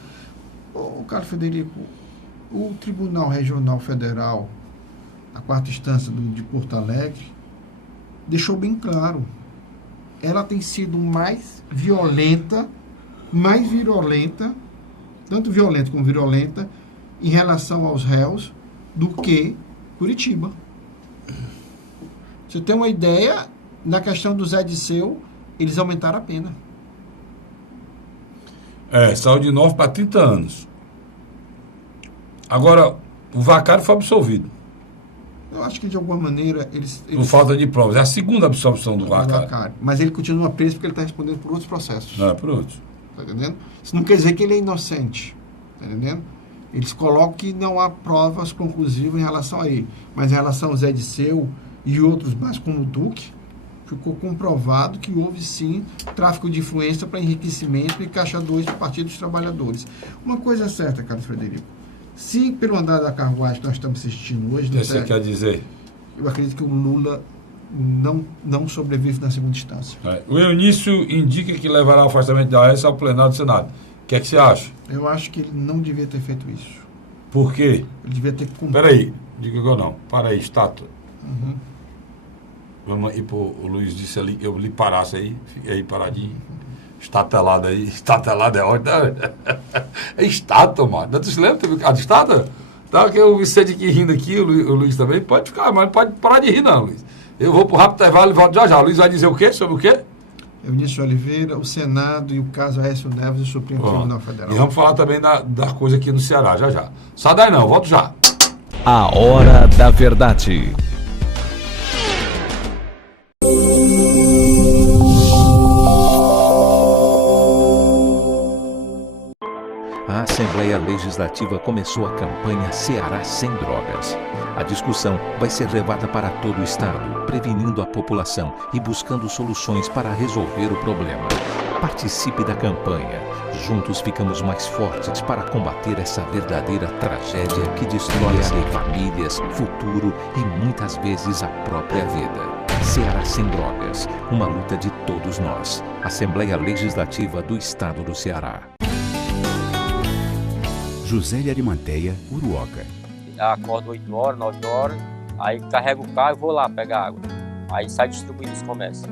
O Carlos Frederico, o Tribunal Regional Federal, a 4ª instância de Porto Alegre, deixou bem claro. Ela tem sido mais virulenta, tanto violenta como virulenta, em relação aos réus, do que Curitiba. Você tem uma ideia, na questão do Zé Disseu, eles aumentaram a pena. Saiu de 9 para 30 anos. Agora, o Vacari foi absolvido. Eu acho que, de alguma maneira, eles por falta de provas. É a segunda absolvição do Vacari. Mas ele continua preso porque ele está respondendo por outros processos. Por outros. Está entendendo? Isso não quer dizer que ele é inocente. Está entendendo? Eles colocam que não há provas conclusivas em relação a ele. Mas em relação ao Zé Disseu e outros mais, como o Duque, ficou comprovado que houve, sim, tráfico de influência para enriquecimento e caixa 2 do Partido dos Trabalhadores. Uma coisa é certa, Carlos Frederico. Se pelo andar da carruagem que nós estamos assistindo hoje... O que você quer dizer? Eu acredito que o Lula não sobrevive na segunda instância. O Eunício indica que levará o afastamento da AES ao plenário do Senado. O que é que você acha? Eu acho que ele não devia ter feito isso. Por quê? Ele devia ter... Peraí, diga que eu não. Para aí, estátua. Vamos ir pro... O Luiz disse ali, eu lhe parasse aí, fiquei aí paradinho. Estatelado aí. Estatelado é ótimo. É estátua, mano. Tu se lembra de estátua? Tá, que o Vicente aqui rindo aqui, o Luiz também. Pode ficar, mas não pode parar de rir, não, Luiz. Eu vou pro rápido intervalo e volto já já. O Luiz vai dizer o quê? Sobre o quê? Eunício Oliveira, o Senado e o caso Aécio Neves e o Supremo Tribunal Federal. E vamos falar também da coisa aqui no Ceará, já já. Sai daí não, volto já. A Hora da Verdade. Legislativa começou a campanha Ceará Sem Drogas. A discussão vai ser levada para todo o estado, prevenindo a população e buscando soluções para resolver o problema. Participe da campanha. Juntos ficamos mais fortes para combater essa verdadeira tragédia que destrói famílias, futuro e muitas vezes a própria vida. Ceará Sem Drogas, uma luta de todos nós. Assembleia Legislativa do Estado do Ceará. José de Arimateia, Uruoca. Acordo 8 horas, 9 horas, aí carrego o carro e vou lá pegar água. Aí sai distribuindo os comércios.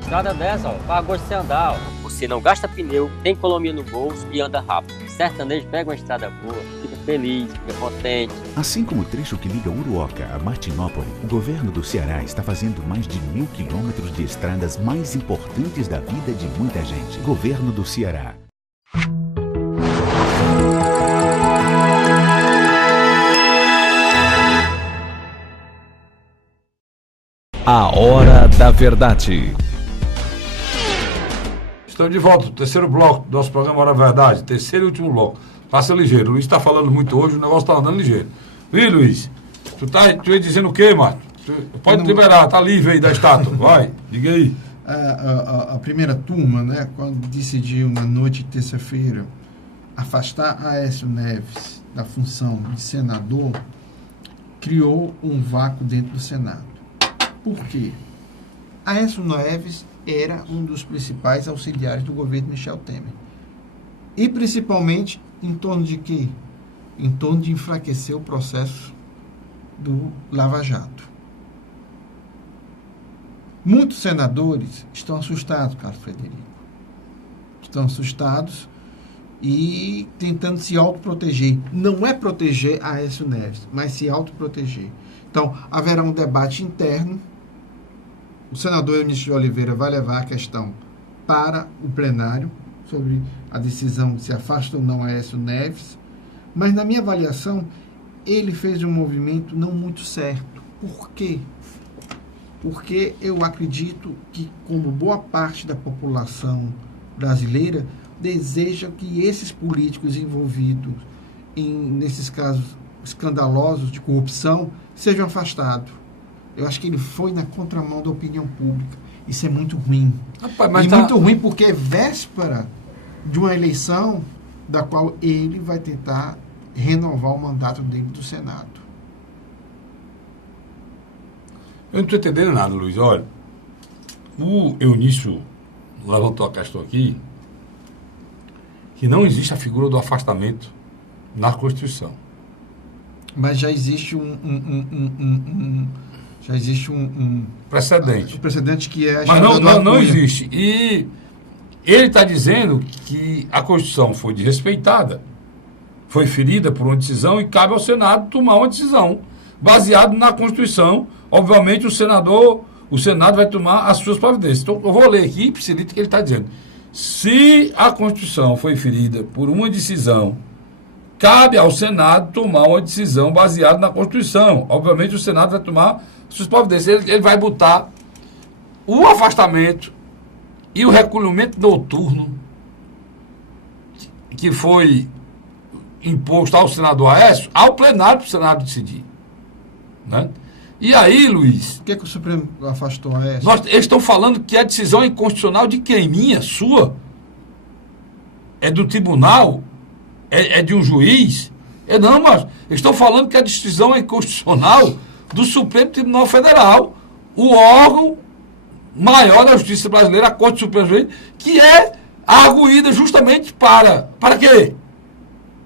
Estrada dessa, ó, para gosto de você andar, ó. Você não gasta pneu, tem economia no bolso e anda rápido. Sertanejo pega uma estrada boa, fica feliz, fica contente. Assim como o trecho que liga Uruoca a Martinópole, o governo do Ceará está fazendo mais de 1.000 quilômetros de estradas mais importantes da vida de muita gente. Governo do Ceará. A Hora da Verdade. Estamos de volta, o terceiro bloco do nosso programa Hora da Verdade, terceiro e último bloco. Passa ligeiro, o Luiz está falando muito hoje, o negócio está andando ligeiro. Viu, Luiz? Tu ia dizendo o quê, Márcio? Pode liberar, tá livre aí da estátua, vai, diga aí. A primeira turma, né, quando decidiu na noite de terça-feira afastar Aécio Neves da função de senador, criou um vácuo dentro do Senado. Por quê? Aécio Neves era um dos principais auxiliares do governo Michel Temer. E principalmente em torno de quê? Em torno de enfraquecer o processo do Lava Jato. Muitos senadores estão assustados, Carlos Frederico. Estão assustados e tentando se autoproteger. Não é proteger Aécio Neves, mas se autoproteger. Então, haverá um debate interno. O senador Eunício de Oliveira vai levar a questão para o plenário sobre a decisão de se afasta ou não Aécio Neves. Mas, na minha avaliação, ele fez um movimento não muito certo. Por quê? Porque eu acredito que, como boa parte da população brasileira, deseja que esses políticos envolvidos nesses casos escandalosos de corrupção sejam afastados. Eu acho que ele foi na contramão da opinião pública. Isso é muito ruim. Rapaz, e muito ruim porque é véspera de uma eleição da qual ele vai tentar renovar o mandato dele do Senado. Eu não estou entendendo nada, Luiz. Olha, o Eunício levantou a questão aqui que não existe a figura do afastamento na Constituição. Mas já existe um precedente. Um precedente que é... Mas não existe. E ele está dizendo que a Constituição foi desrespeitada, foi ferida por uma decisão e cabe ao Senado tomar uma decisão baseado na Constituição. Obviamente o Senado vai tomar as suas providências. Então eu vou ler aqui e facilita o que ele está dizendo. Se a Constituição foi ferida por uma decisão, cabe ao Senado tomar uma decisão baseada na Constituição. Obviamente o Senado vai tomar suas providências. Ele vai botar o afastamento e o recolhimento noturno que foi imposto ao senador Aécio, ao plenário para o Senado decidir. Né? E aí, Luiz... Por que o Supremo afastou a Aécio? Eles estão falando que a decisão é inconstitucional de quem? Minha? Sua? É do tribunal? É de um juiz? Não, mas eles estão falando que a decisão é inconstitucional do Supremo Tribunal Federal, o órgão maior da justiça brasileira, a Corte Suprema Brasileira, que é arguída justamente para quê?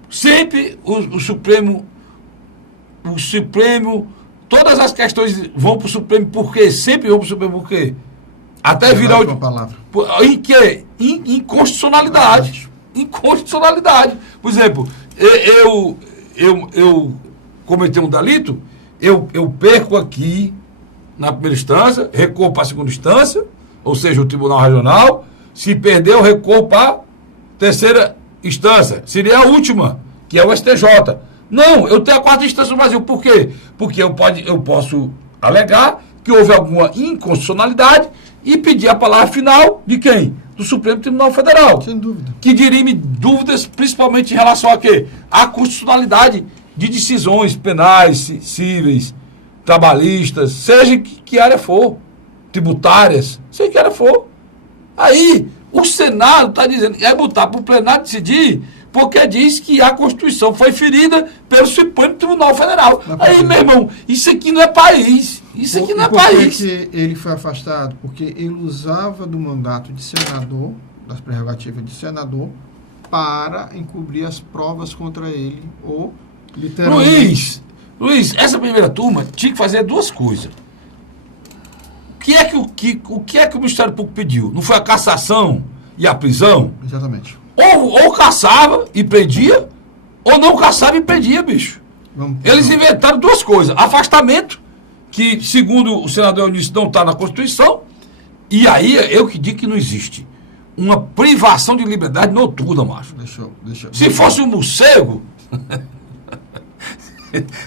Sempre o Supremo, todas as questões vão para o Supremo por quê? Sempre vão para o Supremo por quê? Até virar uma palavra. Em quê? Em inconstitucionalidade. Inconstitucionalidade. Por exemplo, eu cometi um delito, eu perco aqui na primeira instância, recorro para a segunda instância, ou seja, o Tribunal Regional. Se perder, eu recorro para a terceira instância. Seria a última, que é o STJ. Não, eu tenho a quarta instância no Brasil. Por quê? Porque eu posso alegar que houve alguma inconstitucionalidade e pedir a palavra final de quem? do Supremo Tribunal Federal. Sem dúvida. Que dirime dúvidas, principalmente em relação a quê? À constitucionalidade de decisões penais, cíveis, trabalhistas, seja que área for, tributárias, seja que área for. Aí, o Senado está dizendo que é botar para o plenário decidir, porque diz que a Constituição foi ferida pelo Supremo Tribunal Federal. Aí, meu irmão, isso aqui não é país. Isso aqui não é país. Por que ele foi afastado? Porque ele usava do mandato de senador, das prerrogativas de senador, para encobrir as provas contra ele, ou literalmente... Luiz, essa primeira turma tinha que fazer duas coisas. O que é que o Ministério Público pediu? Não foi a cassação e a prisão? Exatamente. Ou caçava e prendia, ou não caçava e prendia, bicho. Eles inventaram duas coisas. Afastamento, que segundo o senador Eunício não está na Constituição, e aí eu que digo que não existe. Uma privação de liberdade noturna, macho. Se fosse um morcego...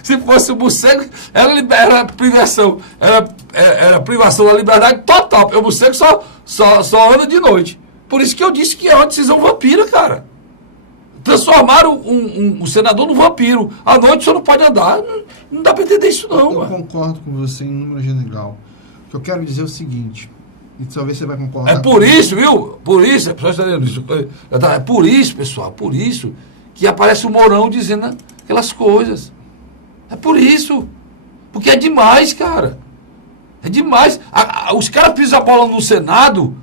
Se fosse o morcego, era privação. Era privação da liberdade total. O morcego só anda de noite. Por isso que eu disse que é uma decisão vampira, cara. Transformaram um senador num vampiro. À noite você não pode andar. Não dá para entender isso, não. Eu concordo com você em número general. O que eu quero dizer é o seguinte, e talvez você vai concordar. É por isso, viu? Por isso, a pessoa está dizendo isso. É por isso, pessoal, por isso que aparece o Mourão dizendo aquelas coisas. É por isso. Porque é demais, cara. É demais. Os caras pisam a bola no Senado,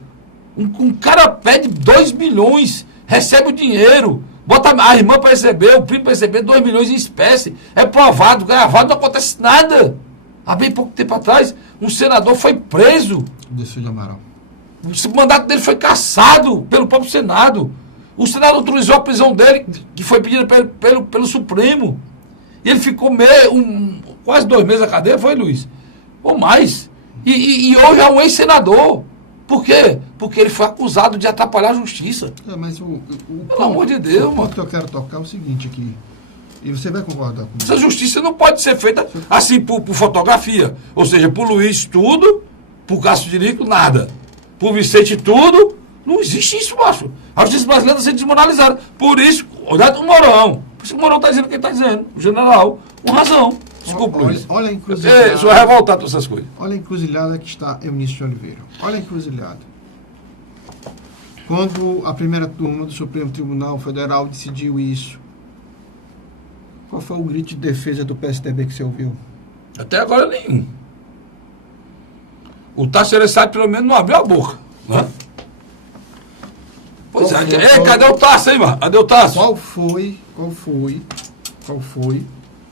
um cara pede 2 milhões, recebe o dinheiro, bota a irmã para receber, o primo para receber 2 milhões em espécie. É provado, gravado, não acontece nada. Há bem pouco tempo atrás, um senador foi preso. Desceu de Amaral. O mandato dele foi cassado pelo próprio Senado. O Senado autorizou a prisão dele, que foi pedida pelo Supremo. E ele ficou quase 2 meses na cadeia, foi, Luiz? Ou mais. E hoje é um ex-senador. Por quê? Porque ele foi acusado de atrapalhar a justiça. Mas pelo amor de Deus, mano. O ponto que eu quero tocar é o seguinte aqui. E você vai concordar comigo. Essa justiça não pode ser feita assim por fotografia. Ou seja, por Luiz tudo, por Cássio de Rico nada. Por Vicente tudo. Não existe isso, macho. A justiça brasileira está sendo desmoralizada. Por isso, olha o Mourão. Por isso o Mourão está dizendo o que ele está dizendo. O general, com razão. Desculpa, Luiz. Olha a encruzilhada. Isso é revoltado com essas coisas. Olha a encruzilhada que está Eunício de Oliveira. Olha a encruzilhada. Quando a primeira turma do Supremo Tribunal Federal decidiu isso, qual foi o grito de defesa do PSDB que você ouviu? Até agora nenhum. O Tasso Gereissati pelo menos não abriu a boca. Né? Pois cadê o Tasso aí, mano? Cadê o Tasso? Qual foi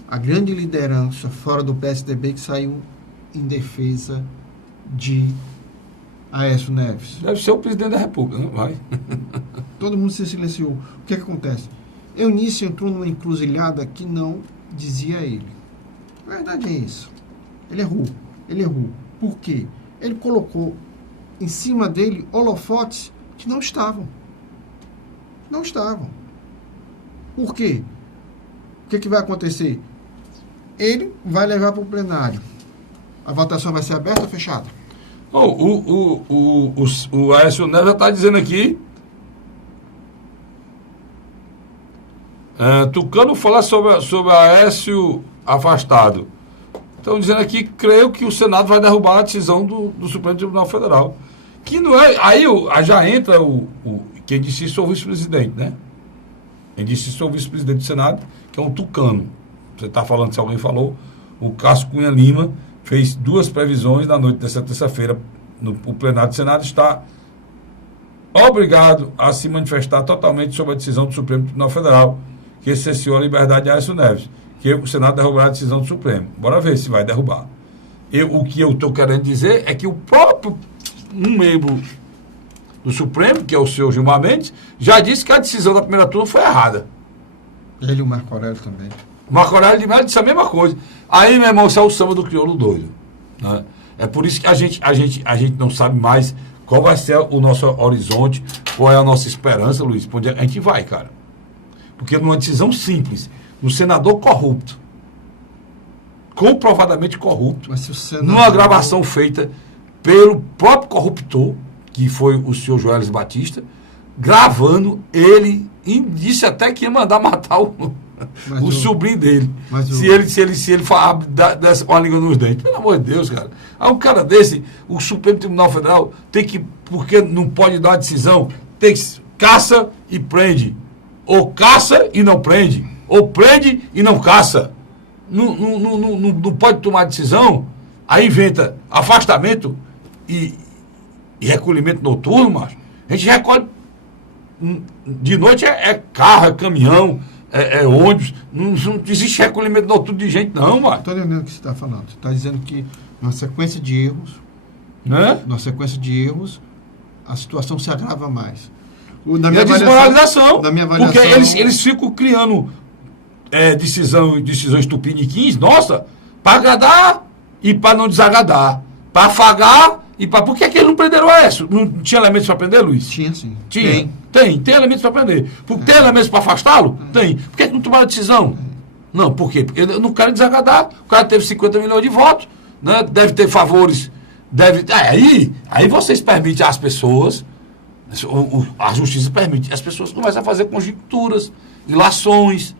a grande liderança fora do PSDB que saiu em defesa de Aécio Neves? Deve ser o presidente da República, não vai? Todo mundo se silenciou. O que acontece? Eunício entrou numa encruzilhada que não dizia ele. A verdade é isso. Ele errou. Por quê? Ele colocou em cima dele holofotes que não estavam. Não estavam. Por quê? O que vai acontecer? Ele vai levar para o plenário. A votação vai ser aberta ou fechada? O Aécio Neves já está dizendo aqui. Tucano falar sobre Aécio afastado. Estão dizendo aqui, creio que o Senado vai derrubar a decisão do Supremo Tribunal Federal. Que não é. Aí já entra quem disse isso é o vice-presidente, né? Quem disse isso é o vice-presidente do Senado, que é um tucano. Você está falando, se alguém falou, o Cássio Cunha Lima fez 2 previsões na noite dessa terça-feira. O plenário do Senado está obrigado a se manifestar totalmente sobre a decisão do Supremo Tribunal Federal, que cerceou a liberdade de Aécio Neves, que o Senado derrubará a decisão do Supremo. Bora ver se vai derrubar. O que eu estou querendo dizer é que o próprio membro do Supremo, que é o senhor Gilmar Mendes, já disse que a decisão da primeira turma foi errada. Ele e o Marco Aurélio também. O Marco Aurélio de Mello disse a mesma coisa. Aí, meu irmão, isso é o samba do crioulo doido. Né? É por isso que a gente não sabe mais qual vai ser o nosso horizonte, qual é a nossa esperança, Luiz, para onde a gente vai, cara. Porque numa decisão simples, um senador corrupto, comprovadamente corrupto, mas se o senador... numa gravação feita pelo próprio corruptor, que foi o senhor Joelis Batista, gravando ele, e disse até que ia mandar matar o sobrinho dele. Se ele desse uma língua nos dentes. Pelo amor de Deus, cara. Aí um cara desse, o Supremo Tribunal Federal tem que, porque não pode dar uma decisão, tem que caça e prende. Ou caça e não prende. Ou prende e não caça. Não pode tomar decisão. Aí inventa afastamento e recolhimento noturno, mas a gente recolhe de noite, é carro, é caminhão, é ônibus. Não existe recolhimento noturno de gente, não, mas. Estou entendendo o que você está falando. Você está dizendo que numa sequência de erros, né? Numa sequência de erros, a situação se agrava mais. E a desmoralização, porque eles ficam criando decisões tupiniquins, nossa, para agradar e para não desagradar, para afagar e para... Por que eles não prenderam o Aécio? Não tinha elementos para prender, Luiz? Tinha, sim. Tem elementos para prender. Tem elementos para afastá-lo? Tem. Por que não tomaram a decisão? Não, por quê? Porque eu não quero desagradar. O cara teve 50 milhões de votos, né? Deve ter favores, aí vocês permitem às pessoas, a justiça permite, as pessoas começam a fazer conjecturas, ilações,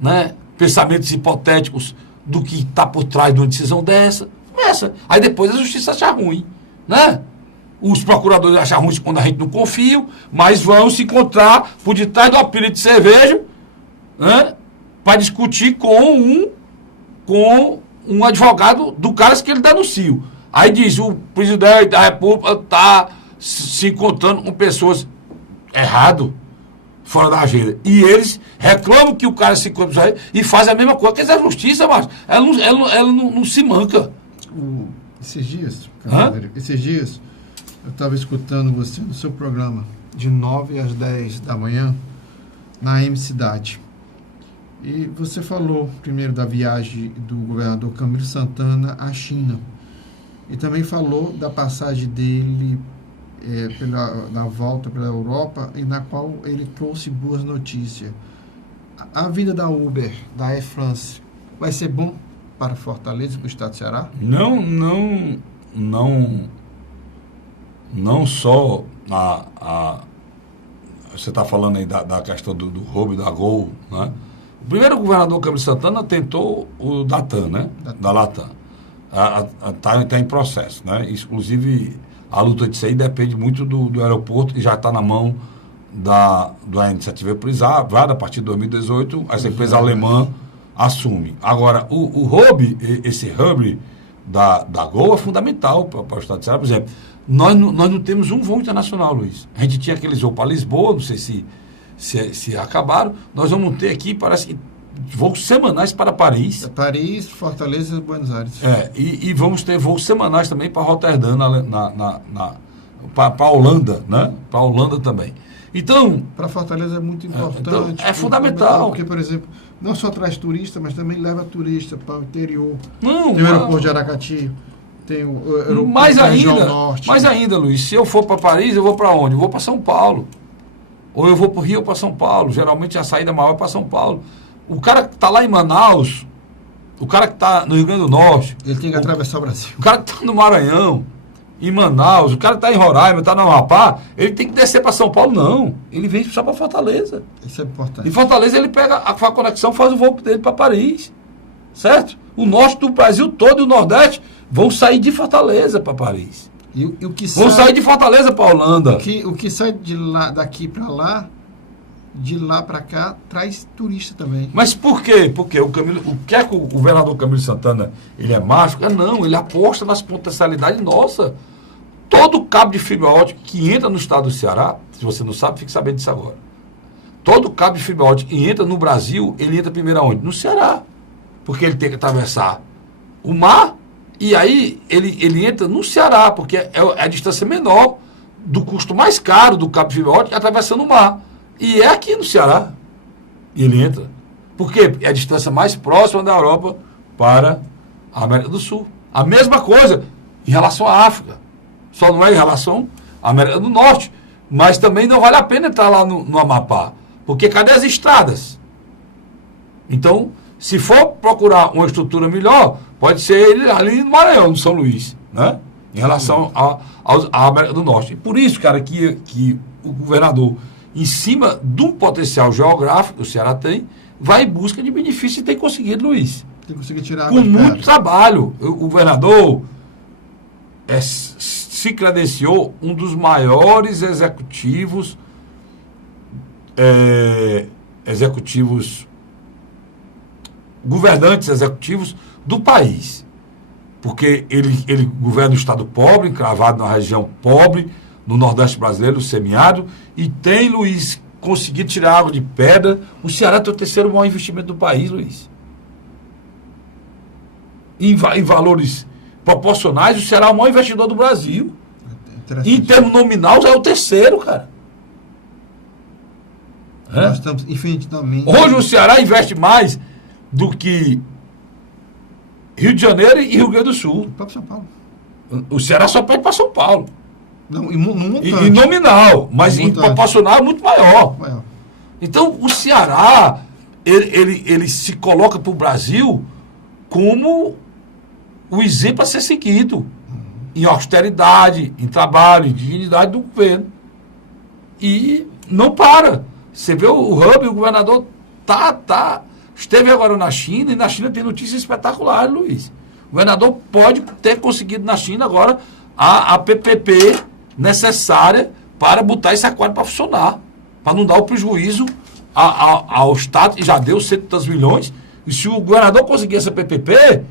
né? Pensamentos hipotéticos do que está por trás de uma decisão dessa. Começa. Aí depois a justiça acha ruim, né? Os procuradores acham ruim quando a gente não confia, mas vão se encontrar por detrás do apelido de cerveja, né? Para discutir com um advogado do cara que ele denuncia. Aí diz, o presidente da República está se encontrando com pessoas errado, fora da agenda. E eles reclamam que o cara se encontra e faz a mesma coisa. Quer dizer, a justiça, mas ela não se manca. Esses dias, eu estava escutando você no seu programa, de 9 às 10 da manhã, na M Cidade. E você falou primeiro da viagem do governador Camilo Santana à China. E também falou da passagem dele na volta pela Europa, e na qual ele trouxe boas notícias. A vida da Uber, da Air France, vai ser bom para Fortaleza, para o estado do Ceará? Não só você está falando aí da questão do roubo da Gol, né? O primeiro governador Camilo Santana tentou o da TAM, né? Da Latam. Está em processo, né? Inclusive, a luta disso aí depende muito do aeroporto, que já está na mão da iniciativa privada. A partir de 2018, essa empresa alemã assume. Agora, o hub, esse hub da Gol é fundamental para o estado de Ceará. Por exemplo, nós não temos um voo internacional, Luiz. A gente tinha aqueles voos para Lisboa, não sei se acabaram. Nós vamos ter aqui, parece que, voos semanais para Paris. Paris, Fortaleza e Buenos Aires. E vamos ter voos semanais também para Roterdã, para a Holanda, né? Para a Holanda também. Então... Para Fortaleza é muito importante. Então, é fundamental. Porque, por exemplo, não só traz turista, mas também leva turista para o interior. Tem o aeroporto de Aracati, tem o aeroporto da região norte. Mais ainda, Luiz, se eu for para Paris, eu vou para onde? Eu vou para São Paulo. Ou eu vou para o Rio ou para São Paulo. Geralmente a saída maior é para São Paulo. O cara que está lá em Manaus, o cara que está no Rio Grande do Norte... Ele tem que atravessar o Brasil. O cara que está no Maranhão, em Manaus, o cara que está em Roraima, está no Amapá, ele tem que descer para São Paulo, não. Ele vem só para Fortaleza. Isso é importante. Em Fortaleza ele pega a conexão, faz o voo dele para Paris. Certo? O norte do Brasil todo e o nordeste vão sair de Fortaleza para Paris. E o que vão sair de Fortaleza para Holanda. O que sai de lá, daqui para lá, de lá para cá, traz turista também. Mas por quê? Porque o que é que o governador Camilo Santana, ele é mágico? Não, ele aposta nas potencialidades nossas. Todo cabo de fibra ótica que entra no estado do Ceará, se você não sabe, fique sabendo disso agora. Todo cabo de fibra ótica que entra no Brasil, ele entra primeiro aonde? No Ceará. Porque ele tem que atravessar o mar, e aí ele entra no Ceará, porque é a distância menor do custo mais caro do cabo de fibra ótica atravessando o mar. E é aqui no Ceará. E ele entra. Por quê? É a distância mais próxima da Europa para a América do Sul. A mesma coisa em relação à África. Só não é em relação à América do Norte. Mas também não vale a pena entrar lá no Amapá. Porque cadê as estradas? Então, se for procurar uma estrutura melhor, pode ser ele ali no Maranhão, no São Luís, né? em relação à América do Norte. E por isso, cara, que o governador, em cima de um potencial geográfico que o Ceará tem, vai em busca de benefício e tem conseguido, Luiz. Tem que conseguir tirar com muito trabalho. O governador se credenciou um dos maiores executivos governantes executivos do país. Porque ele governa o estado pobre, encravado na região pobre, no Nordeste brasileiro, semiárido, e tem, Luiz, conseguido tirar água de pedra. O Ceará tem o terceiro maior investimento do país, Luiz. Em valores proporcionais, o Ceará é o maior investidor do Brasil. Em termos nominais, é o terceiro, cara. Nós estamos infinitamente... Hoje o Ceará investe mais do que Rio de Janeiro e Rio Grande do Sul. O próprio São Paulo. O Ceará só pede para São Paulo. Não, em nominal, mas em proporcional é muito maior. Então, o Ceará, ele se coloca para o Brasil como o exemplo a ser seguido em austeridade, em trabalho, em dignidade do governo. E não para. Você vê o Hub, o governador esteve agora na China, e na China tem notícias espetaculares, Luiz. O governador pode ter conseguido na China agora a PPP necessária para botar esse aquário para funcionar, para não dar o prejuízo ao Estado, e já deu 100 e tantos milhões. E se o governador conseguir essa PPP,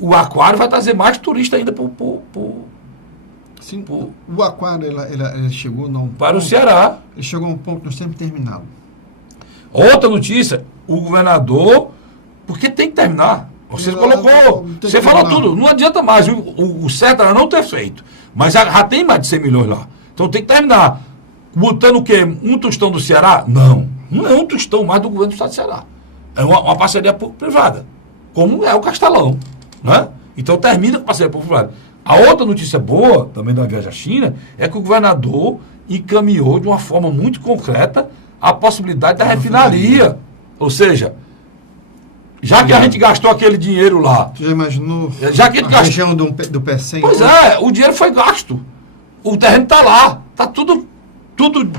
o aquário vai trazer mais turista ainda Sim, o aquário ele chegou para o Ceará. Ele chegou a um ponto que nós temos terminado. Outra notícia, o governador, porque tem que terminar. Você colocou, você falou tudo, não adianta mais. O certo era não ter feito. Mas já tem mais de 100 milhões lá. Então tem que terminar. Botando o quê? Um tostão do Ceará? Não. Não é um tostão mais do governo do estado do Ceará. É uma parceria privada. Como é o Castelão. Né? Então termina com parceria privada. A outra notícia boa, também da viagem à China, é que o governador encaminhou de uma forma muito concreta a possibilidade da refinaria. Ou seja, já que a gente gastou aquele dinheiro lá... Você já imaginou já que a região do P100? Pois é, o dinheiro foi gasto. O terreno está lá. Está tudo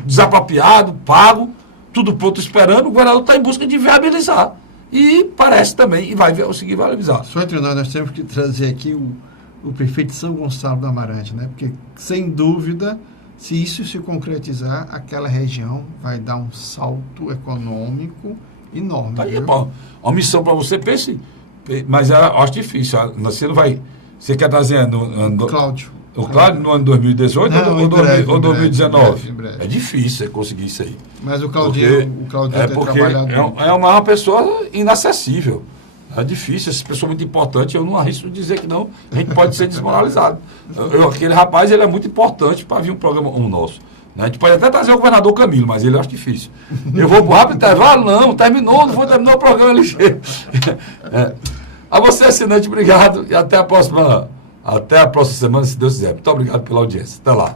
desapropriado, pago, tudo pronto esperando. O governador está em busca de viabilizar. E parece também, e vai conseguir viabilizar. Só entre nós temos que trazer aqui o prefeito de São Gonçalo do Amarante, né? Porque, sem dúvida, se isso se concretizar, aquela região vai dar um salto econômico enorme. Aí, uma missão para você, pense, mas eu acho difícil. Você não vai. Você quer trazer Cláudio. O Cláudio no ano 2018 ou 2019? Em breve. É difícil você conseguir isso aí. Mas o Claudinho tem trabalhado. É uma pessoa inacessível. É difícil, essa pessoa muito importante, eu não arrisco dizer que não, a gente pode ser desmoralizado. Aquele rapaz, ele é muito importante para vir um programa como o nosso. A gente pode até trazer o governador Camilo, mas ele acha difícil. Eu vou pro rápido intervalo? Não, terminou o programa, ele chega. A você, assinante, obrigado e até a próxima semana, se Deus quiser. Muito obrigado pela audiência. Até lá.